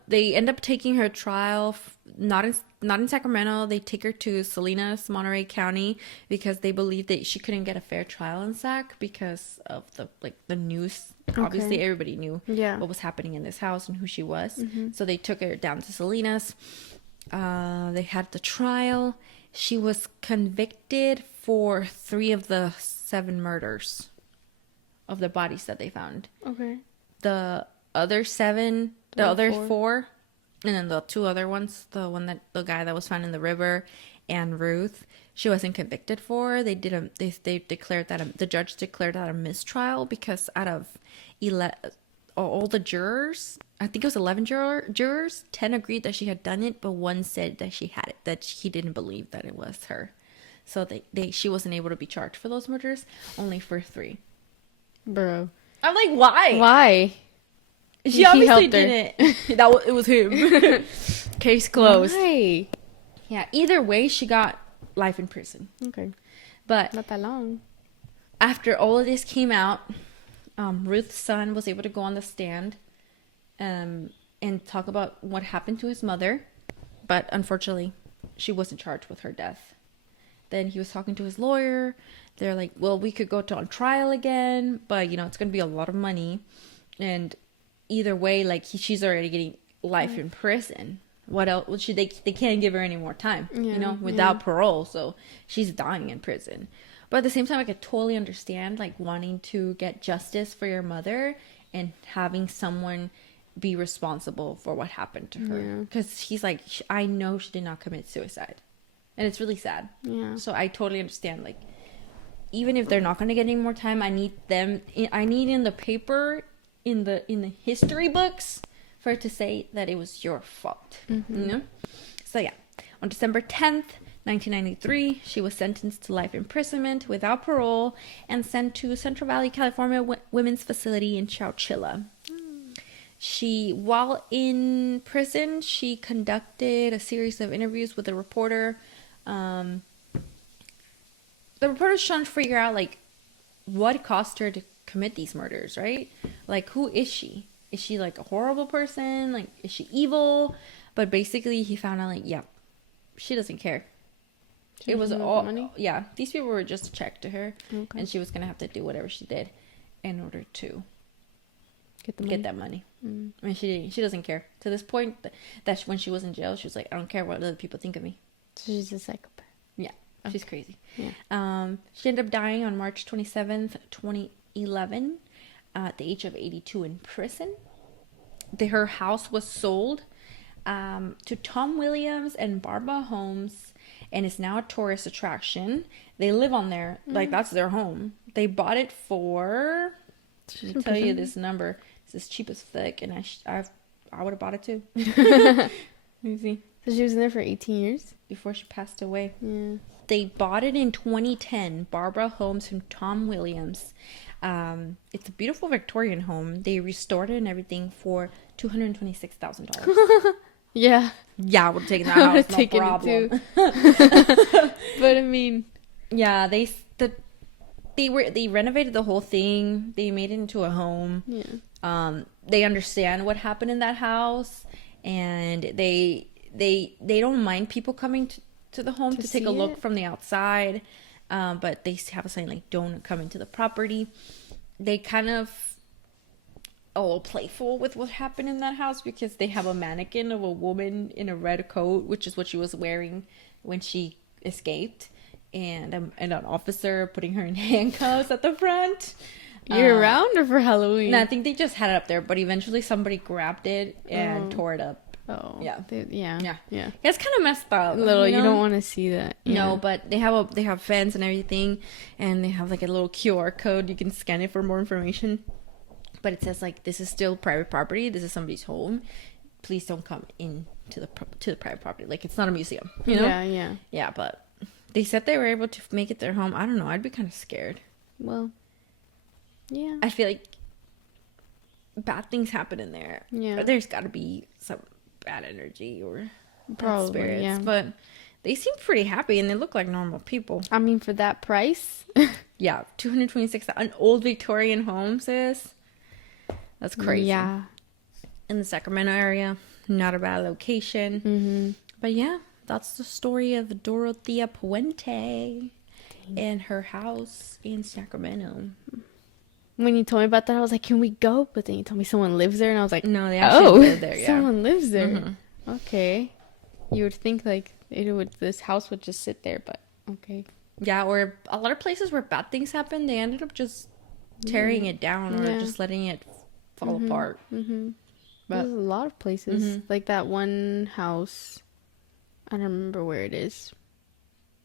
they end up taking her trial not in Sacramento. They take her to Salinas, Monterey County, because they believe that she couldn't get a fair trial in Sac because of the news. Okay. Obviously everybody knew what was happening in this house and who she was. So they took her down to Salinas. They had the trial. She was convicted for 3 of the 7 murders of the bodies that they found. Okay. The other 7, the other 4, and then the 2 other ones, the guy that was found in the river and Ruth, she wasn't convicted for. They declared that the judge declared that a mistrial because out of all the jurors, I think it was 11 jurors, 10 agreed that she had done it, but 1 said that she had it, that he didn't believe that it was her. So she wasn't able to be charged for those murders, only for 3. Bro. I'm like, why? Why? She obviously didn't. It was him. Case closed. Why? Yeah, either way, she got life in prison. Okay. But not that long. After all of this came out, Ruth's son was able to go on the stand and talk about what happened to his mother. But unfortunately, she wasn't charged with her death. Then he was talking to his lawyer. They're like, well, we could go on trial again, but, it's going to be a lot of money. And either way, like, she's already getting life in prison. What else? Well, they can't give her any more time, without parole. So she's dying in prison. But at the same time, I could totally understand, like, wanting to get justice for your mother and having someone be responsible for what happened to her. Because he's like, I know she did not commit suicide. And it's really sad. Yeah. So I totally understand, like, even if they're not going to get any more time, I need in the paper, in the history books, for it to say that it was your fault. So yeah, on December 10th, 1993, she was sentenced to life imprisonment without parole and sent to Central Valley, California Women's Facility in Chowchilla. While in prison, she conducted a series of interviews with a reporter. The reporter's trying to figure out, like, what caused her to commit these murders, right? Like, who is she? Is she, like, a horrible person? Like, is she evil? But basically, he found out, like, yeah, she doesn't care. It was all money. Yeah, these people were just a check to her, and she was gonna have to do whatever she did in order to get that money. I mean, she doesn't care to this point. That when she was in jail, she was like, I don't care what other people think of me. So she's a psychopath. Yeah, she's crazy. Yeah. She ended up dying on March 27th, 2011, at the age of 82 in prison. Her house was sold to Tom Williams and Barbara Holmes, and it's now a tourist attraction. They live on there, like that's their home. They bought it for. Let me tell you this number. It's cheap as fuck, and I would have bought it too. Let me see. So she was in there for 18 years before she passed away. Yeah. They bought it in 2010. Barbara Holmes and Tom Williams. It's a beautiful Victorian home. They restored it and everything for $226,000. Yeah. Yeah, I would have taken that house, no problem. It too. But I mean, yeah, they renovated the whole thing. They made it into a home. Yeah. They understand what happened in that house, and they don't mind people coming to the home to take a look from the outside. But they have a sign like "Don't come into the property." They kind of a little playful with what happened in that house because they have a mannequin of a woman in a red coat, which is what she was wearing when she escaped, and an officer putting her in handcuffs at the front. Year round or for Halloween? No, I think they just had it up there, but eventually somebody grabbed it and tore it up. Oh, yeah. Yeah. It's kind of messed up. You don't want to see that. Yeah. No, but they have fence and everything, and they have like a little QR code. You can scan it for more information. But it says like, this is still private property. This is somebody's home. Please don't come in to the private property. Like, it's not a museum, you know? Yeah. Yeah, but they said they were able to make it their home. I don't know. I'd be kind of scared. Well, yeah. I feel like bad things happen in there. Yeah. But there's got to be some bad energy or probably spirits. Yeah. But they seem pretty happy and they look like normal people. I mean, for that price. Yeah, $226. An old Victorian home, sis. That's crazy. Yeah. In the Sacramento area. Not a bad location. Mm-hmm. But yeah, that's the story of Dorothea Puente and her house in Sacramento. When you told me about that, I was like, can we go? But then you told me someone lives there, and I was like, no, they actually live there, yeah. Someone lives there. Mm-hmm. Okay. You would think like this house would just sit there, but okay. Yeah, or a lot of places where bad things happen, they ended up just tearing it down or just letting it fall apart. Mm-hmm. But there's a lot of places. Like that one house. I don't remember where it is.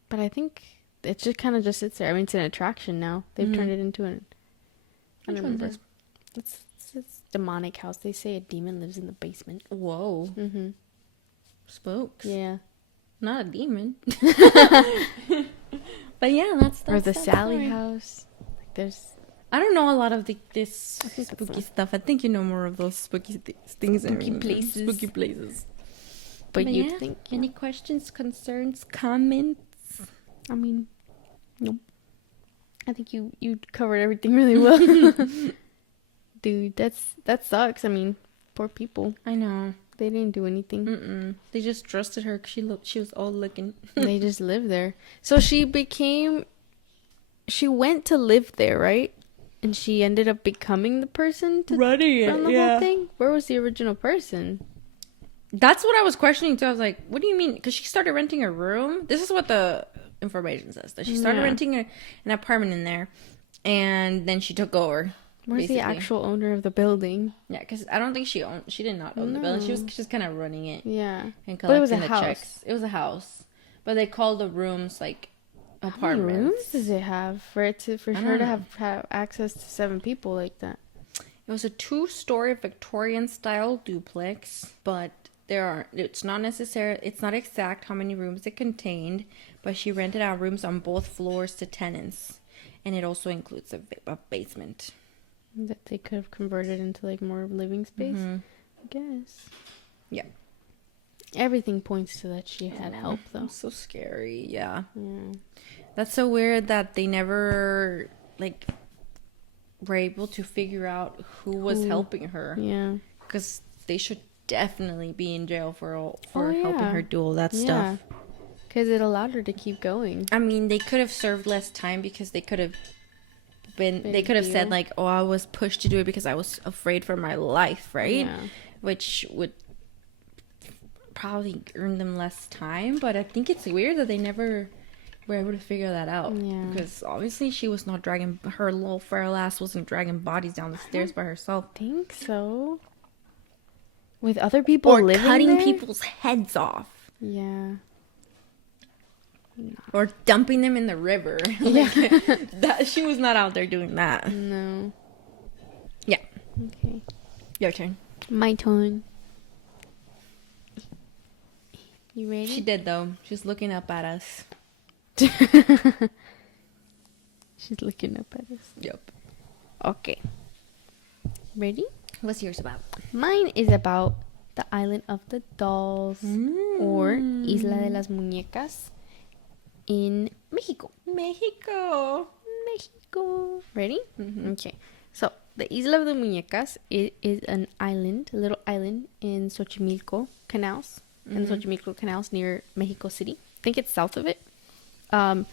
But I think it just kind of just sits there. I mean, it's an attraction now. They've turned it into an... I don't remember. It's demonic house. They say a demon lives in the basement. Whoa. Mm-hmm. Spooks. Yeah. Not a demon. But yeah, that's or the Sally story. House. Like there's... I don't know a lot of this spooky stuff. I think you know more of those spooky things. Spooky places. Spooky places. But you'd think... Yeah. Any questions, concerns, comments? I mean, nope. I think you covered everything really well. Dude, that sucks. I mean, poor people. I know. They didn't do anything. Mm-mm. They just trusted her because she was old looking. They just lived there. So she went to live there, right? And she ended up becoming the person to run the whole thing? Where was the original person? That's what I was questioning too. I was like, what do you mean? Because she started renting a room. This is what the information says. That she started renting an apartment in there. And then she took over. Where's the actual owner of the building? Yeah, because I don't think she did not own the building. She was just kind of running it. Yeah. And but it was collecting a the house. checks. It was a house. But they called the rooms like apartments. How many rooms does it have for her to have access to 7 people like that? It was a 2-story Victorian style duplex, but it's not exact how many rooms it contained, but she rented out rooms on both floors to tenants, and it also includes a basement that they could have converted into like more living space. I guess. Yeah. Everything points to that she had help though. It's so scary. Yeah. That's so weird that they never like were able to figure out who was helping her. Yeah. Because they should definitely be in jail for helping her do all that stuff. Because it allowed her to keep going. I mean, they could have served less time because they could have said like, oh, I was pushed to do it because I was afraid for my life, right? Yeah. Which would probably earn them less time. But I think it's weird that they never were able to figure that out. Yeah. Because obviously she was not dragging, her little frail ass wasn't dragging bodies down the stairs by herself. I think so. With other people or living cutting there? people's heads off. Yeah. Or dumping them in the river. Yeah. She was not out there doing that. No. Yeah. Okay. Your turn. My turn. You ready? She did, though. She's looking up at us. She's looking up at us. Yep. Okay. Ready? What's yours about? Mine is about the Island of the Dolls, or Isla de las Muñecas, in Mexico. Mexico. Ready? Mm-hmm. Okay. So, the Isla of the Muñecas is an island, a little island in Xochimilco canals, in the Xochimilco canals near Mexico City. I think it's south of it. So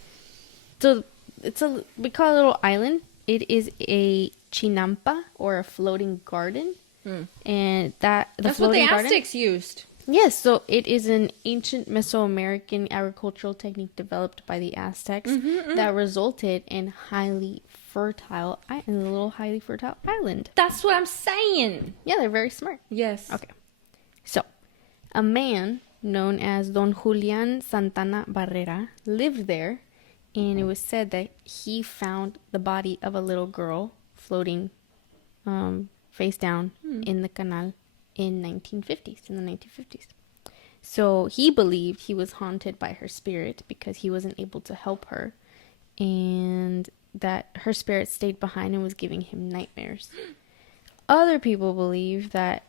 we call it a little island. It is a chinampa, or a floating garden. And that's what the Aztecs used. Yes, so it is an ancient Mesoamerican agricultural technique developed by the Aztecs that resulted in a little highly fertile island. That's what I'm saying. Yeah, they're very smart. Yes. Okay. So, a man known as Don Julian Santana Barrera lived there, and it was said that he found the body of a little girl floating face down in the canal in the 1950s. So he believed he was haunted by her spirit because he wasn't able to help her, and that her spirit stayed behind and was giving him nightmares. Other people believe that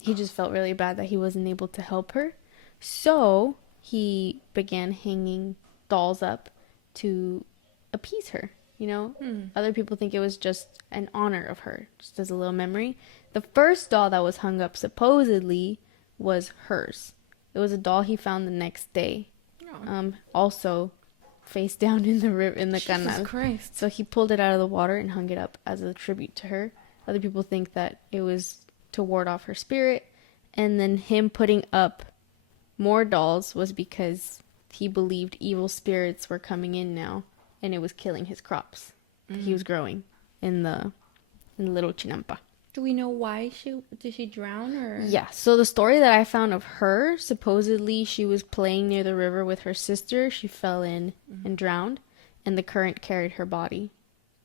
he just felt really bad that he wasn't able to help her, so he began hanging dolls up to appease her. You know, other people think it was just an honor of her, just as a little memory. The first doll that was hung up supposedly was hers. It was a doll he found the next day, also face down in the canal. Jesus Christ. So he pulled it out of the water and hung it up as a tribute to her. Other people think that it was to ward off her spirit, and then him putting up more dolls was because he believed evil spirits were coming in now, and it was killing his crops that he was growing in the little chinampa. Do we know why did she drown, or? Yeah, so the story that I found of her, supposedly she was playing near the river with her sister. She fell in and drowned, and the current carried her body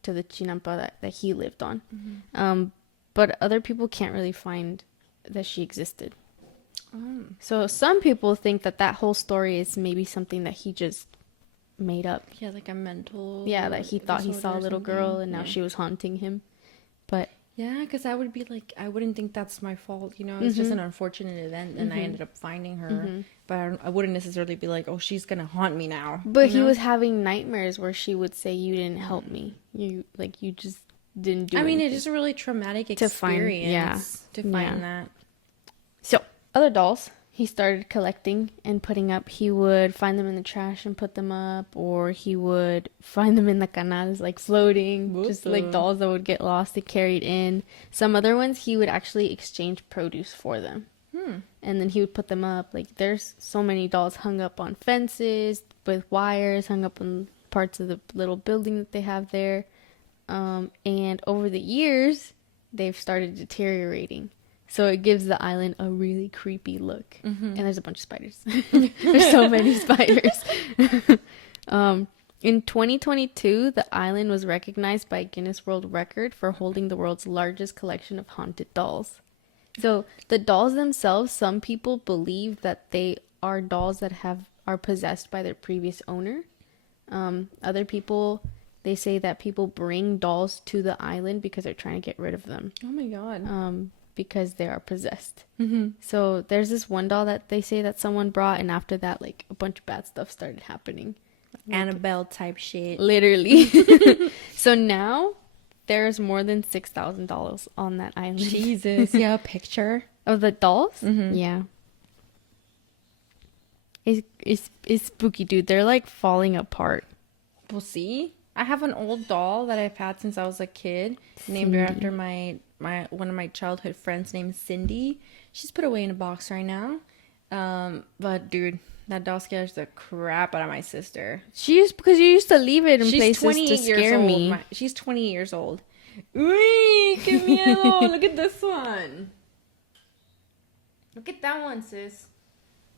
to the chinampa that he lived on. But other people can't really find that she existed. So some people think that whole story is maybe something that he just made up. Yeah, like a mental. Yeah, that he thought he saw a little girl and now she was haunting him. But yeah, because I would be like, I wouldn't think that's my fault. You know, it's just an unfortunate event, and I ended up finding her. But I wouldn't necessarily be like, oh, she's gonna haunt me now. But he was having nightmares where she would say, "You didn't help me. You just didn't do." I mean, anything. it's just a really traumatic experience to find that. So other dolls he started collecting and putting up. He would find them in the trash and put them up, or he would find them in the canals, like floating, just like dolls that would get lost and carried in. Some other ones he would actually exchange produce for them, and then he would put them up. Like, there's so many dolls hung up on fences with wires, hung up on parts of the little building that they have there, and over the years they've started deteriorating. So it gives the island a really creepy look. And there's a bunch of spiders. There's so many spiders. In 2022, the island was recognized by Guinness World Record for holding the world's largest collection of haunted dolls. So the dolls themselves, some people believe that they are dolls that are possessed by their previous owner. Other people, they say that people bring dolls to the island because they're trying to get rid of them. Oh my god. Because they are possessed. So there's this one doll that they say that someone brought, and after that, like, a bunch of bad stuff started happening. Annabelle type shit. Literally. So now there's more than $6,000 on that island. Jesus. Yeah, a picture of the dolls? Yeah. It's spooky, dude. They're like falling apart. We'll see. I have an old doll that I've had since I was a kid. Named her after one of my childhood friends named Cindy. She's put away in a box right now. But dude, that doll scares the crap out of my sister. Because you used to leave it in places to scare me. She's 20 years old. Uy, qué miedo. Look at this one. Look at that one, sis.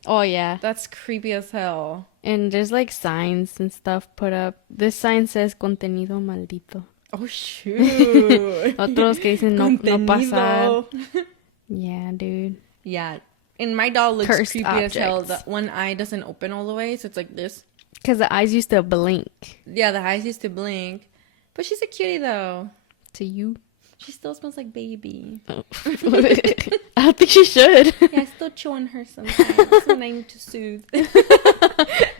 Oh, yeah. That's creepy as hell. And there's like signs and stuff put up. This sign says contenido maldito. Oh, shoot. Otros que dicen no pasar. Yeah, dude. Yeah. And my doll looks Cursed creepy objects. as hell. The one eye doesn't open all the way, so it's like this. Because the eyes used to blink. Yeah, the eyes used to blink. But she's a cutie, though. To you? She still smells like baby. Oh. I don't think she should. Yeah, I still chew on her sometimes when I need to soothe.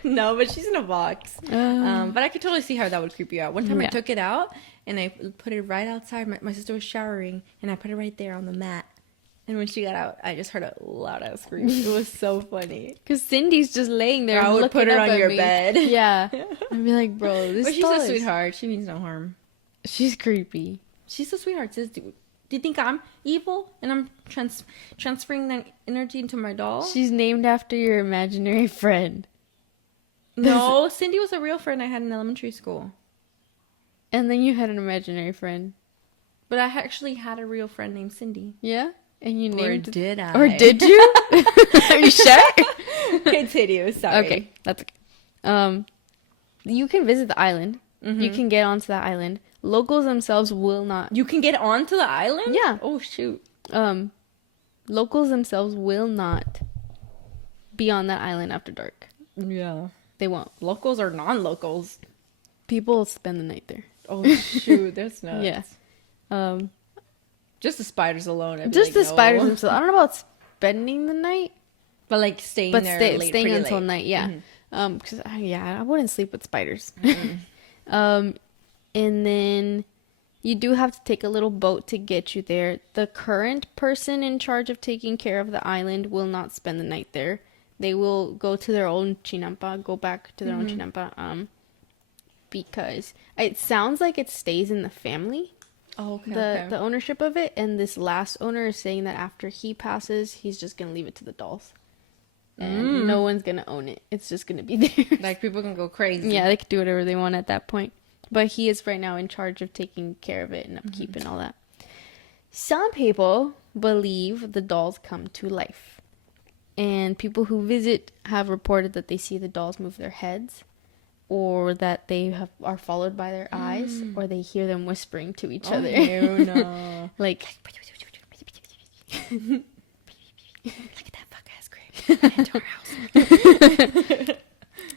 No, but she's in a box. But I could totally see how that would creep you out. One time I took it out and I put it right outside. My sister was showering and I put it right there on the mat. And when she got out, I just heard a loud ass scream. It was so funny. Because Cindy's just laying there. I would put her on your bed. Yeah. I'd be like, bro, this But she's doll a sweetheart. She means no harm. She's creepy. She's a sweetheart, sis. Do you think I'm evil and I'm transferring that energy into my doll? She's named after your imaginary friend. No, Cindy was a real friend I had in elementary school. And then you had an imaginary friend. But I actually had a real friend named Cindy. Yeah? And you named... Or did I? Or did you? Are you sure? Continue, sorry. Okay, that's okay. You can visit the island. Mm-hmm. You can get onto the island. Locals themselves will not... You can get onto the island? Yeah. Oh, shoot. Locals themselves will not be on that island after dark. Yeah. They won't. Locals or non-locals? People spend the night there. Oh, shoot. That's nuts. Yeah. Just the spiders alone. Just the spiders themselves. I don't know about spending the night. But, like, staying there late, staying until late. Night, yeah. Mm-hmm. Because, I wouldn't sleep with spiders. Mm-hmm. And then you do have to take a little boat to get you there. The current person in charge of taking care of the island will not spend the night there. They will go to their own chinampa, go back to their own chinampa, because it sounds like it stays in the family. Oh, okay. The ownership of it, and this last owner is saying that after he passes, he's just gonna leave it to the dolls, and no one's gonna own it. It's just gonna be there. Like, people can go crazy. Yeah, they can do whatever they want at that point. But he is right now in charge of taking care of it and upkeep and all that. Some people believe the dolls come to life. And people who visit have reported that they see the dolls move their heads, or that they are followed by their eyes, or they hear them whispering to each other. No. Like, look at that fuck ass crib into our house.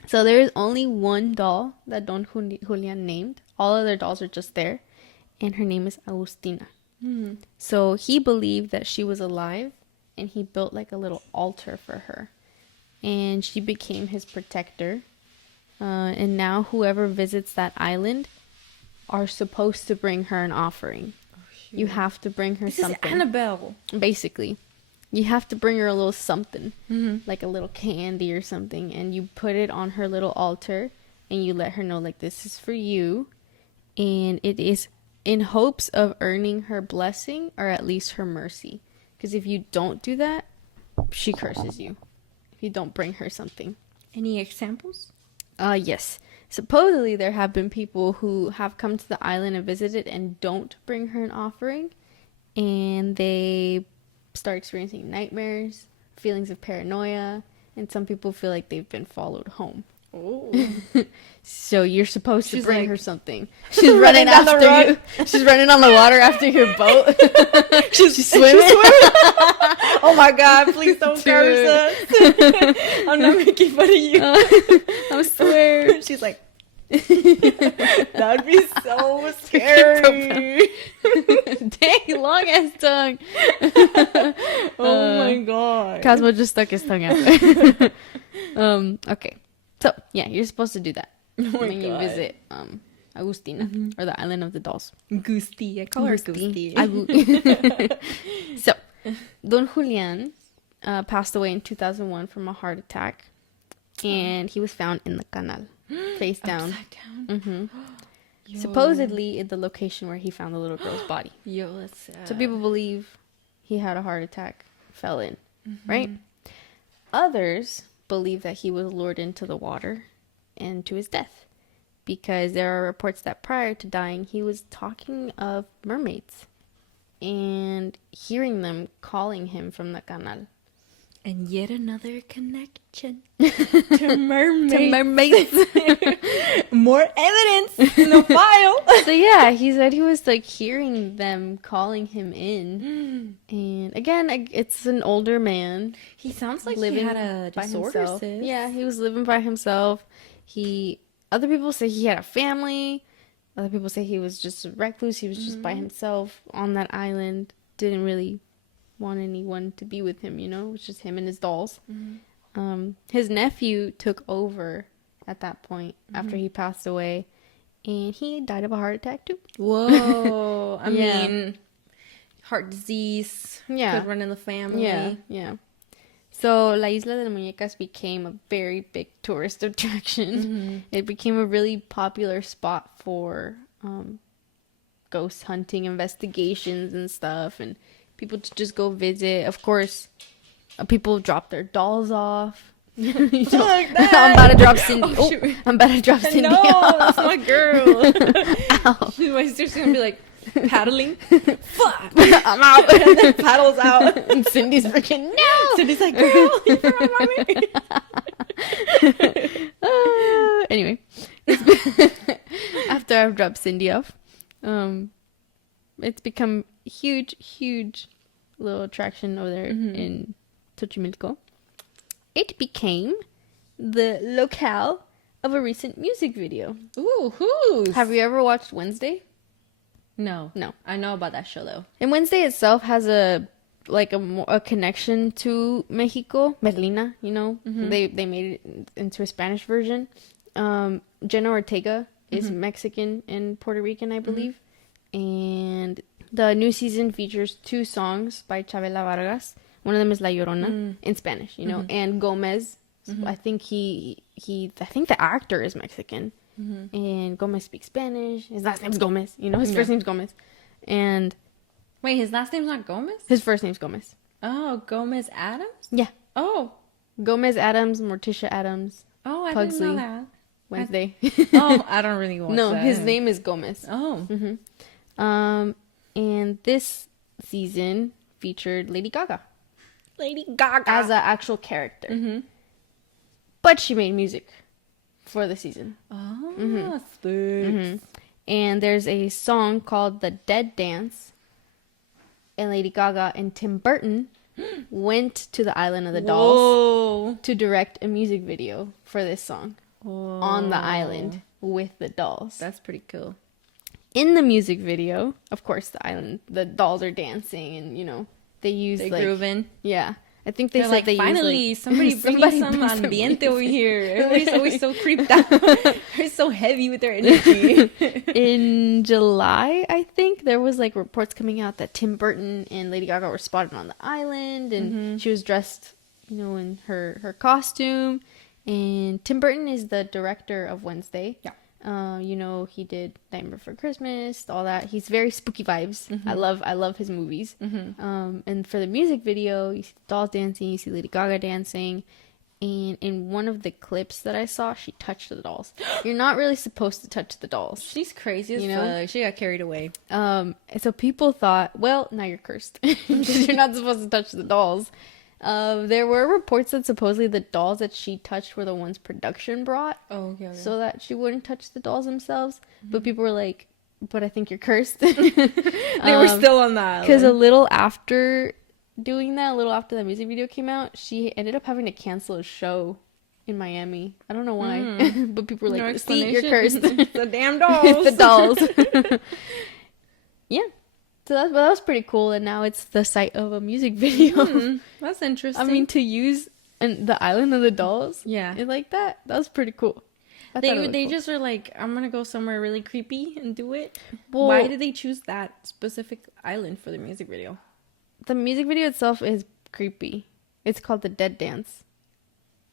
So there is only one doll that Don Julian named. All other dolls are just there. And her name is Agustina. Mm. So he believed that she was alive, and he built like a little altar for her. And she became his protector. And now whoever visits that island are supposed to bring her an offering. Oh, you have to bring her something. This is Annabelle. Basically. You have to bring her a little something, like a little candy or something, and you put it on her little altar, and you let her know, like, this is for you, and it is in hopes of earning her blessing, or at least her mercy, because if you don't do that, she curses you, if you don't bring her something. Any examples? Yes. Supposedly, there have been people who have come to the island and visited and don't bring her an offering, and they start experiencing nightmares, feelings of paranoia, and some people feel like they've been followed home. Oh. So you're supposed to bring her something. She's running after you. She's running on the water after your boat. She's swimming. Oh my God, please don't curse us. I'm not making fun of you. I swear. She's like, that would be so scary. Dang, long ass tongue. Oh my God. Cosmo just stuck his tongue out. Okay. So, yeah, you're supposed to do that when you visit Agustina, or the island of the dolls. Gusti. I call her Gusti. So, Don Julian passed away in 2001 from a heart attack, and he was found in the canal, face down. Upside down? Supposedly in the location where he found the little girl's body. Yo, that's sad. So people believe he had a heart attack, fell in, right? Others believe that he was lured into the water and to his death, because there are reports that prior to dying, he was talking of mermaids and hearing them calling him from the canal. And yet another connection to mermaids. More evidence in the file. So yeah, he said he was like hearing them calling him in. And again, it's an older man. He sounds like living he had a disorder, sis. Yeah, he was living by himself. Other people say he had a family. Other people say he was just a recluse. He was just by himself on that island. Didn't really want anyone to be with him, it was just him and his dolls. His nephew took over at that point after he passed away, and he died of a heart attack too. Whoa. I mean, heart disease could run in the family. Yeah. So La Isla de Muñecas became a very big tourist attraction. It became a really popular spot for ghost hunting investigations and stuff, and people to just go visit. Of course, people drop their dolls off. I'm about to drop Cindy. I'm about to drop Cindy. No, off. that's my girl. Ow. My sister's gonna be like paddling. Fuck, I'm out. And then paddles out. And Cindy's freaking no. Cindy's like, girl, you forgot about me. Anyway, after I've dropped Cindy off, it's become huge little attraction over there in Xochimilco. It became the locale of a recent music video. Ooh, who's? Have you ever watched Wednesday? No. No. I know about that show though. And Wednesday itself has a connection to Mexico, Merlina, They made it into a Spanish version. Jenna Ortega is Mexican and Puerto Rican, I believe. And the new season features 2 songs by Chavela Vargas. One of them is La Llorona in Spanish, and Gomez. I think I think the actor is Mexican, and Gomez speaks Spanish. His last name's Gomez. His first name's Gomez, and wait, his last name's not Gomez? His first name's Gomez. Oh, Gomez Adams? Yeah. Oh, Gomez Adams, Morticia Adams. Oh, I Pugsley, didn't know that. Wednesday. I don't really watch No, that. his name is Gomez. Oh. And this season featured Lady Gaga. Lady Gaga. As an actual character. But she made music for the season. Oh, spooks. And there's a song called The Dead Dance. And Lady Gaga and Tim Burton went to the Island of the Dolls to direct a music video for this song on the island with the dolls. That's pretty cool. In the music video, of course, the dolls are dancing and, they're grooving. Yeah. I think they They're said like, they finally, use, somebody bring me some ambiente over here. Everybody's always so creeped out. They're so heavy with their energy. In July, I think, there was reports coming out that Tim Burton and Lady Gaga were spotted on the island, and she was dressed, in her costume. And Tim Burton is the director of Wednesday. Yeah. He did Nightmare Before Christmas, all that. He's very spooky vibes. I love his movies. And for the music video, you see dolls dancing, you see Lady Gaga dancing. And in one of the clips that I saw, she touched the dolls. You're not really supposed to touch the dolls. She's crazy as fuck. She got carried away. So people thought, well, now you're cursed. Because you're not supposed to touch the dolls. There were reports that supposedly the dolls that she touched were the ones production brought. Oh, okay. So that she wouldn't touch the dolls themselves. But people were like, but I think you're cursed. They were still on the island. Because a little after doing that, a little after the music video came out, she ended up having to cancel a show in Miami. I don't know why. But people were like, see, you're cursed. The damn dolls. It's the dolls. Yeah. So that was pretty cool, and now it's the site of a music video. That's interesting. I mean, to use the Island of the Dolls, like that was pretty cool. They cool. Just were like, I'm gonna go somewhere really creepy and do it. Well, why did they choose that specific island for the music video? The music video itself is creepy. It's called The Dead Dance.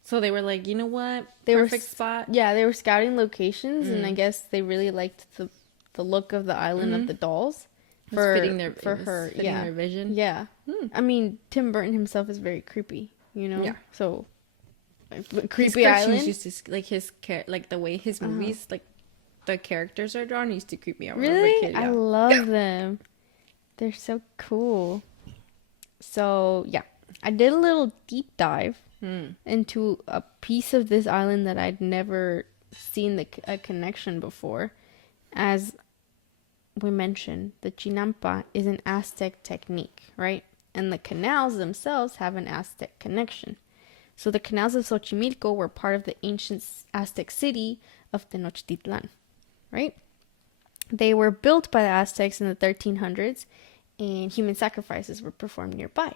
So they were like, you know what? Perfect spot. Yeah, they were scouting locations, and I guess they really liked the look of the Island of the Dolls. Fitting their vision. Yeah. I mean, Tim Burton himself is very creepy, Yeah. So, creepy island. Used to, the way his movies, the characters are drawn used to creep me out. Really? Kid, I love them. They're so cool. So, yeah. I did a little deep dive into a piece of this island that I'd never seen a connection before. As we mentioned, the chinampa is an Aztec technique, right? And the canals themselves have an Aztec connection. So the canals of Xochimilco were part of the ancient Aztec city of Tenochtitlan, right? They were built by the Aztecs in the 1300s, and human sacrifices were performed nearby.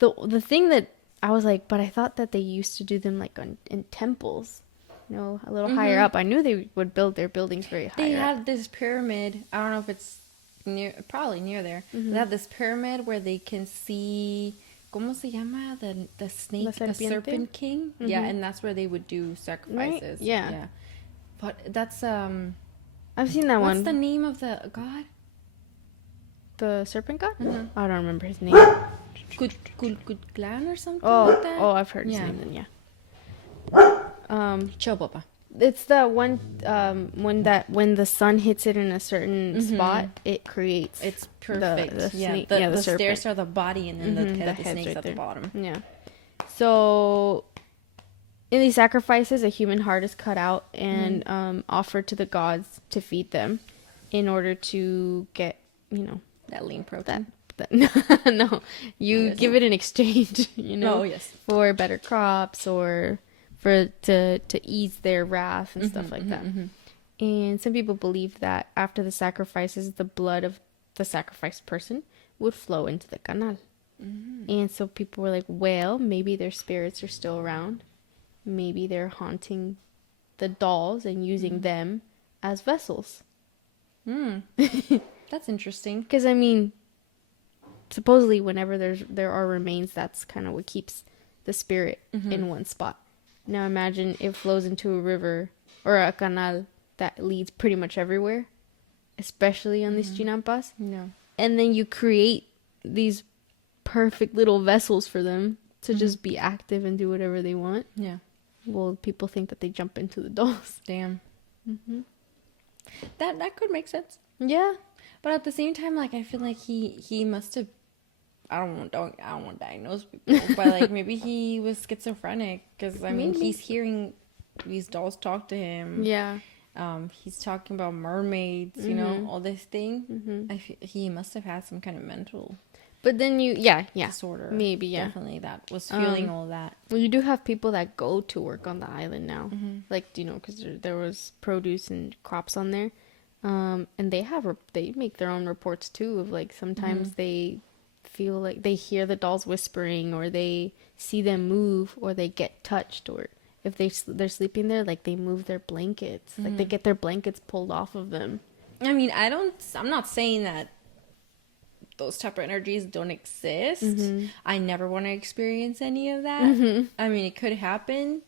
The thing that I was like, but I thought that they used to do them like in temples, a little higher up. I knew they would build their buildings very high. They had this pyramid. I don't know if it's probably near there. They have this pyramid where they can see, ¿cómo se llama? The snake, the serpent king. Yeah, and that's where they would do sacrifices. Right? Yeah. But that's I've seen that one. What's the name of the god? The serpent god? I don't remember his name. Clan or something like that? Oh, I've heard his name then, yeah. Chopapa. It's the one when the sun hits it in a certain spot, it creates. It's perfect. The snake, the serpent. stairs are the body, and then the head of the snake's right at the bottom. Yeah. So, in these sacrifices, a human heart is cut out and offered to the gods to feed them, in order to get that lean protein. No, you give it in exchange. Oh yes, for better crops or to ease their wrath and stuff like that. And some people believe that after the sacrifices, the blood of the sacrificed person would flow into the canal. And so people were like, well, maybe their spirits are still around. Maybe they're haunting the dolls and using them as vessels. That's interesting. Because, I mean, supposedly whenever there are remains, that's kind of what keeps the spirit in one spot. Now imagine it flows into a river or a canal that leads pretty much everywhere, especially on these chinampas. Yeah. And then you create these perfect little vessels for them to just be active and do whatever they want. Yeah. Well, people think that they jump into the dolls. Damn. That could make sense. Yeah. But at the same time, like, I feel like he must have, I don't want to diagnose people, but like maybe he was schizophrenic, because I mean he's hearing these dolls talk to him. Yeah. He's talking about mermaids, all this thing. He must have had some kind of mental. But then disorder. Maybe, yeah. Definitely that was fueling all that. Well, you do have people that go to work on the island now, like because there was produce and crops on there. And they make their own reports too of like sometimes they feel like they hear the dolls whispering, or they see them move, or they get touched, or if they're sleeping there, like they move their blankets, like they get their blankets pulled off of them. I mean, I'm not saying that those type of energies don't exist. I never want to experience any of that. I mean, it could happen.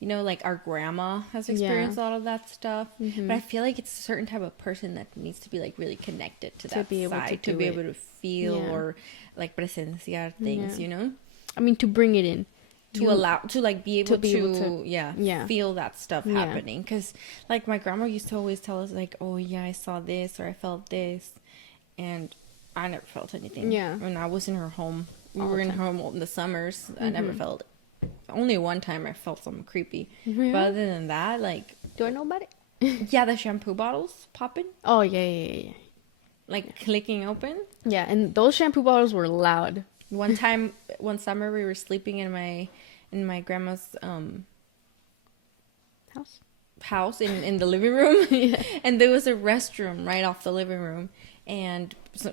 Like our grandma has experienced a lot of that stuff. But I feel like it's a certain type of person that needs to be like really connected to that side, to be able to feel or like presenciar things, I mean, to bring it in. To like be able to feel that stuff happening. Because like my grandma used to always tell us like, oh yeah, I saw this or I felt this. And I never felt anything. Yeah. When I was in her home, we were in her home in the summers. I never felt it. Only one time I felt something creepy. Really? But other than that, like... Do I know about it? Yeah, the shampoo bottles popping. Oh, yeah. Like clicking open. Yeah, and those shampoo bottles were loud. One summer, we were sleeping in my grandma's house in the living room. And there was a restroom right off the living room. And so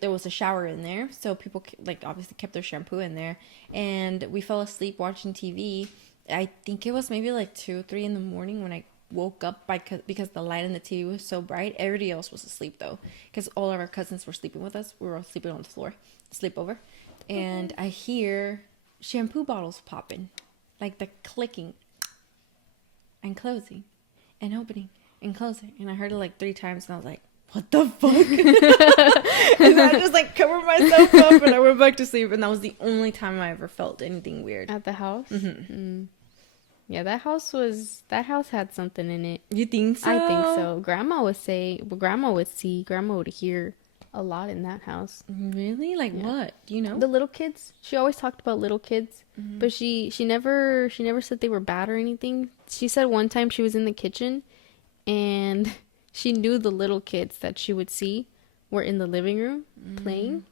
there was a shower in there, so people like obviously kept their shampoo in there, and we fell asleep watching TV. I think it was maybe like 2 or 3 in the morning when I woke up because the light in the TV was so bright. Everybody else was asleep though, because all of our cousins were sleeping with us. We were all sleeping on the floor, sleepover, and I hear shampoo bottles popping, like the clicking and closing and opening and closing, and I heard it like 3 times, and I was like, what the fuck? And I just like covered myself up and I went back to sleep, and that was the only time I ever felt anything weird at the house. Yeah, that house had something in it. You think so? I think so. Grandma would hear a lot in that house. Really? Like what? Do you know? The little kids. She always talked about little kids, but she never said they were bad or anything. She said one time she was in the kitchen, and she knew the little kids that she would see were in the living room playing,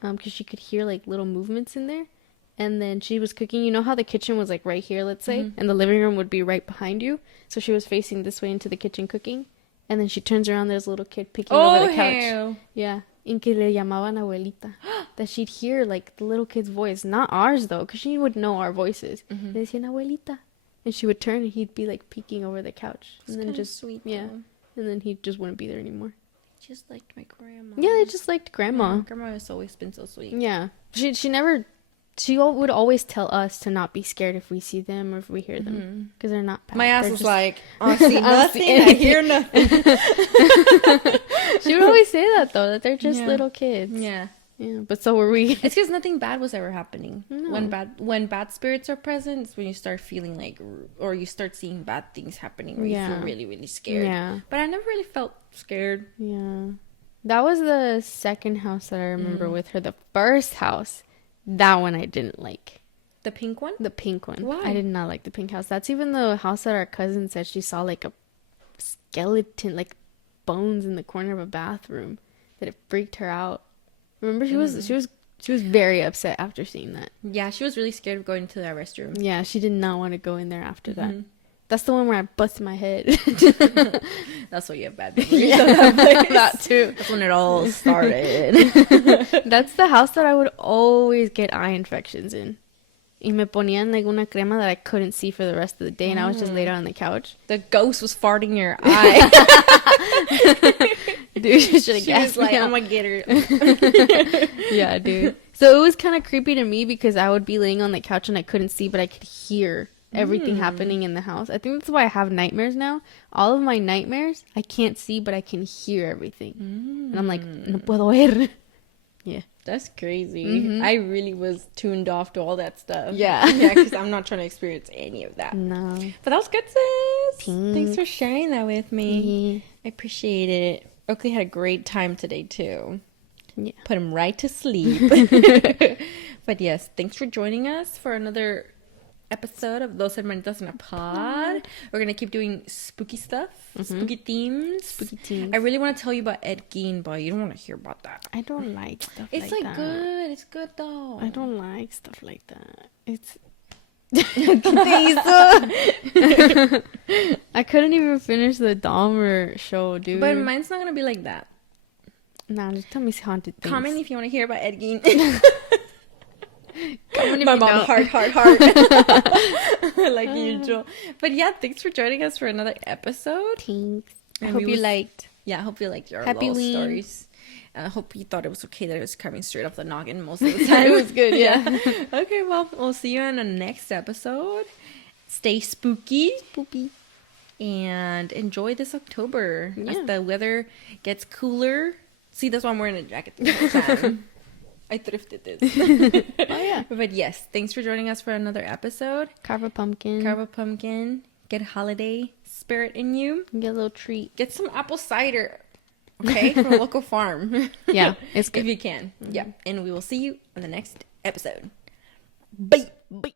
because she could hear like little movements in there. And then she was cooking. You know how the kitchen was like right here, let's say, and the living room would be right behind you. So she was facing this way into the kitchen cooking. And then she turns around, there's a little kid picking over the couch. Hell. Yeah. In que le llamaban abuelita. That she'd hear like the little kid's voice. Not ours though, because she would know our voices. Le decían abuelita. And she would turn and he'd be like peeking over the couch. And then just sweet. Yeah. And then he just wouldn't be there anymore. Just liked my grandma. Yeah, they just liked grandma. Yeah, grandma has always been so sweet. Yeah. She never... She would always tell us to not be scared if we see them or if we hear them. Because they're not bad. My ass was like, I see nothing, I hear nothing. She would always say that, though, that they're just little kids. Yeah. Yeah, but so were we. It's because nothing bad was ever happening. No. When bad spirits are present, it's when you start feeling like, or you start seeing bad things happening where you feel really, really scared. Yeah. But I never really felt scared. Yeah. That was the second house that I remember with her. The first house, that one I didn't like. The pink one? The pink one. Why? I did not like the pink house. That's even the house that our cousin said she saw like a skeleton, like bones in the corner of a bathroom, that it freaked her out. Remember, she was very upset after seeing that. Yeah, she was really scared of going to that restroom. Yeah, she did not want to go in there after that. That's the one where I busted my head. That's why you have bad memories of that place. That too. That's when it all started. That's the house that I would always get eye infections in. Y me ponían like una crema that I couldn't see for the rest of the day, and I was just laid out on the couch. The ghost was farting in your eye. Dude, you should have She gassed was like, me out. I'm gonna get her. Yeah, dude. So it was kind of creepy to me because I would be laying on the couch and I couldn't see, but I could hear everything happening in the house. I think that's why I have nightmares now. All of my nightmares, I can't see, but I can hear everything. And I'm like, no puedo ver. Yeah. That's crazy. I really was tuned off to all that stuff. Yeah. Yeah, because I'm not trying to experience any of that. No. But that was good, sis. Thanks for sharing that with me. I appreciate it. Oakley had a great time today, too. Yeah. Put him right to sleep. But yes, thanks for joining us for another episode of Dos Hermanitas in a Pod. We're gonna keep doing spooky stuff, spooky themes. I really want to tell you about Ed Gein, but you don't want to hear about that. I don't like stuff it's like like that. good. It's good though. I don't like stuff like that. It's. I couldn't even finish the Dahmer show, dude. But mine's not gonna be like that. Nah, just tell me haunted things. Comment if you want to hear about Ed Gein. My mom, heart. Like usual. But yeah, thanks for joining us for another episode. Thanks. I And hope you liked. Yeah, I hope you liked our Happy little Ween. stories. I hope you thought it was okay that it was coming straight off the noggin most of the time. It was good, yeah. Okay, well, we'll see you in the next episode. Stay spooky. Spoopy. And enjoy this October. Yeah. As the weather gets cooler. See, that's why I'm wearing a jacket the whole time. I thrifted this. Oh, yeah. But yes, thanks for joining us for another episode. Carve a pumpkin. Carve a pumpkin. Get holiday spirit in you. Get a little treat. Get some apple cider. Okay? From a local farm. Yeah, it's good. If you can. Yeah. And we will see you on the next episode. Bye. Bye.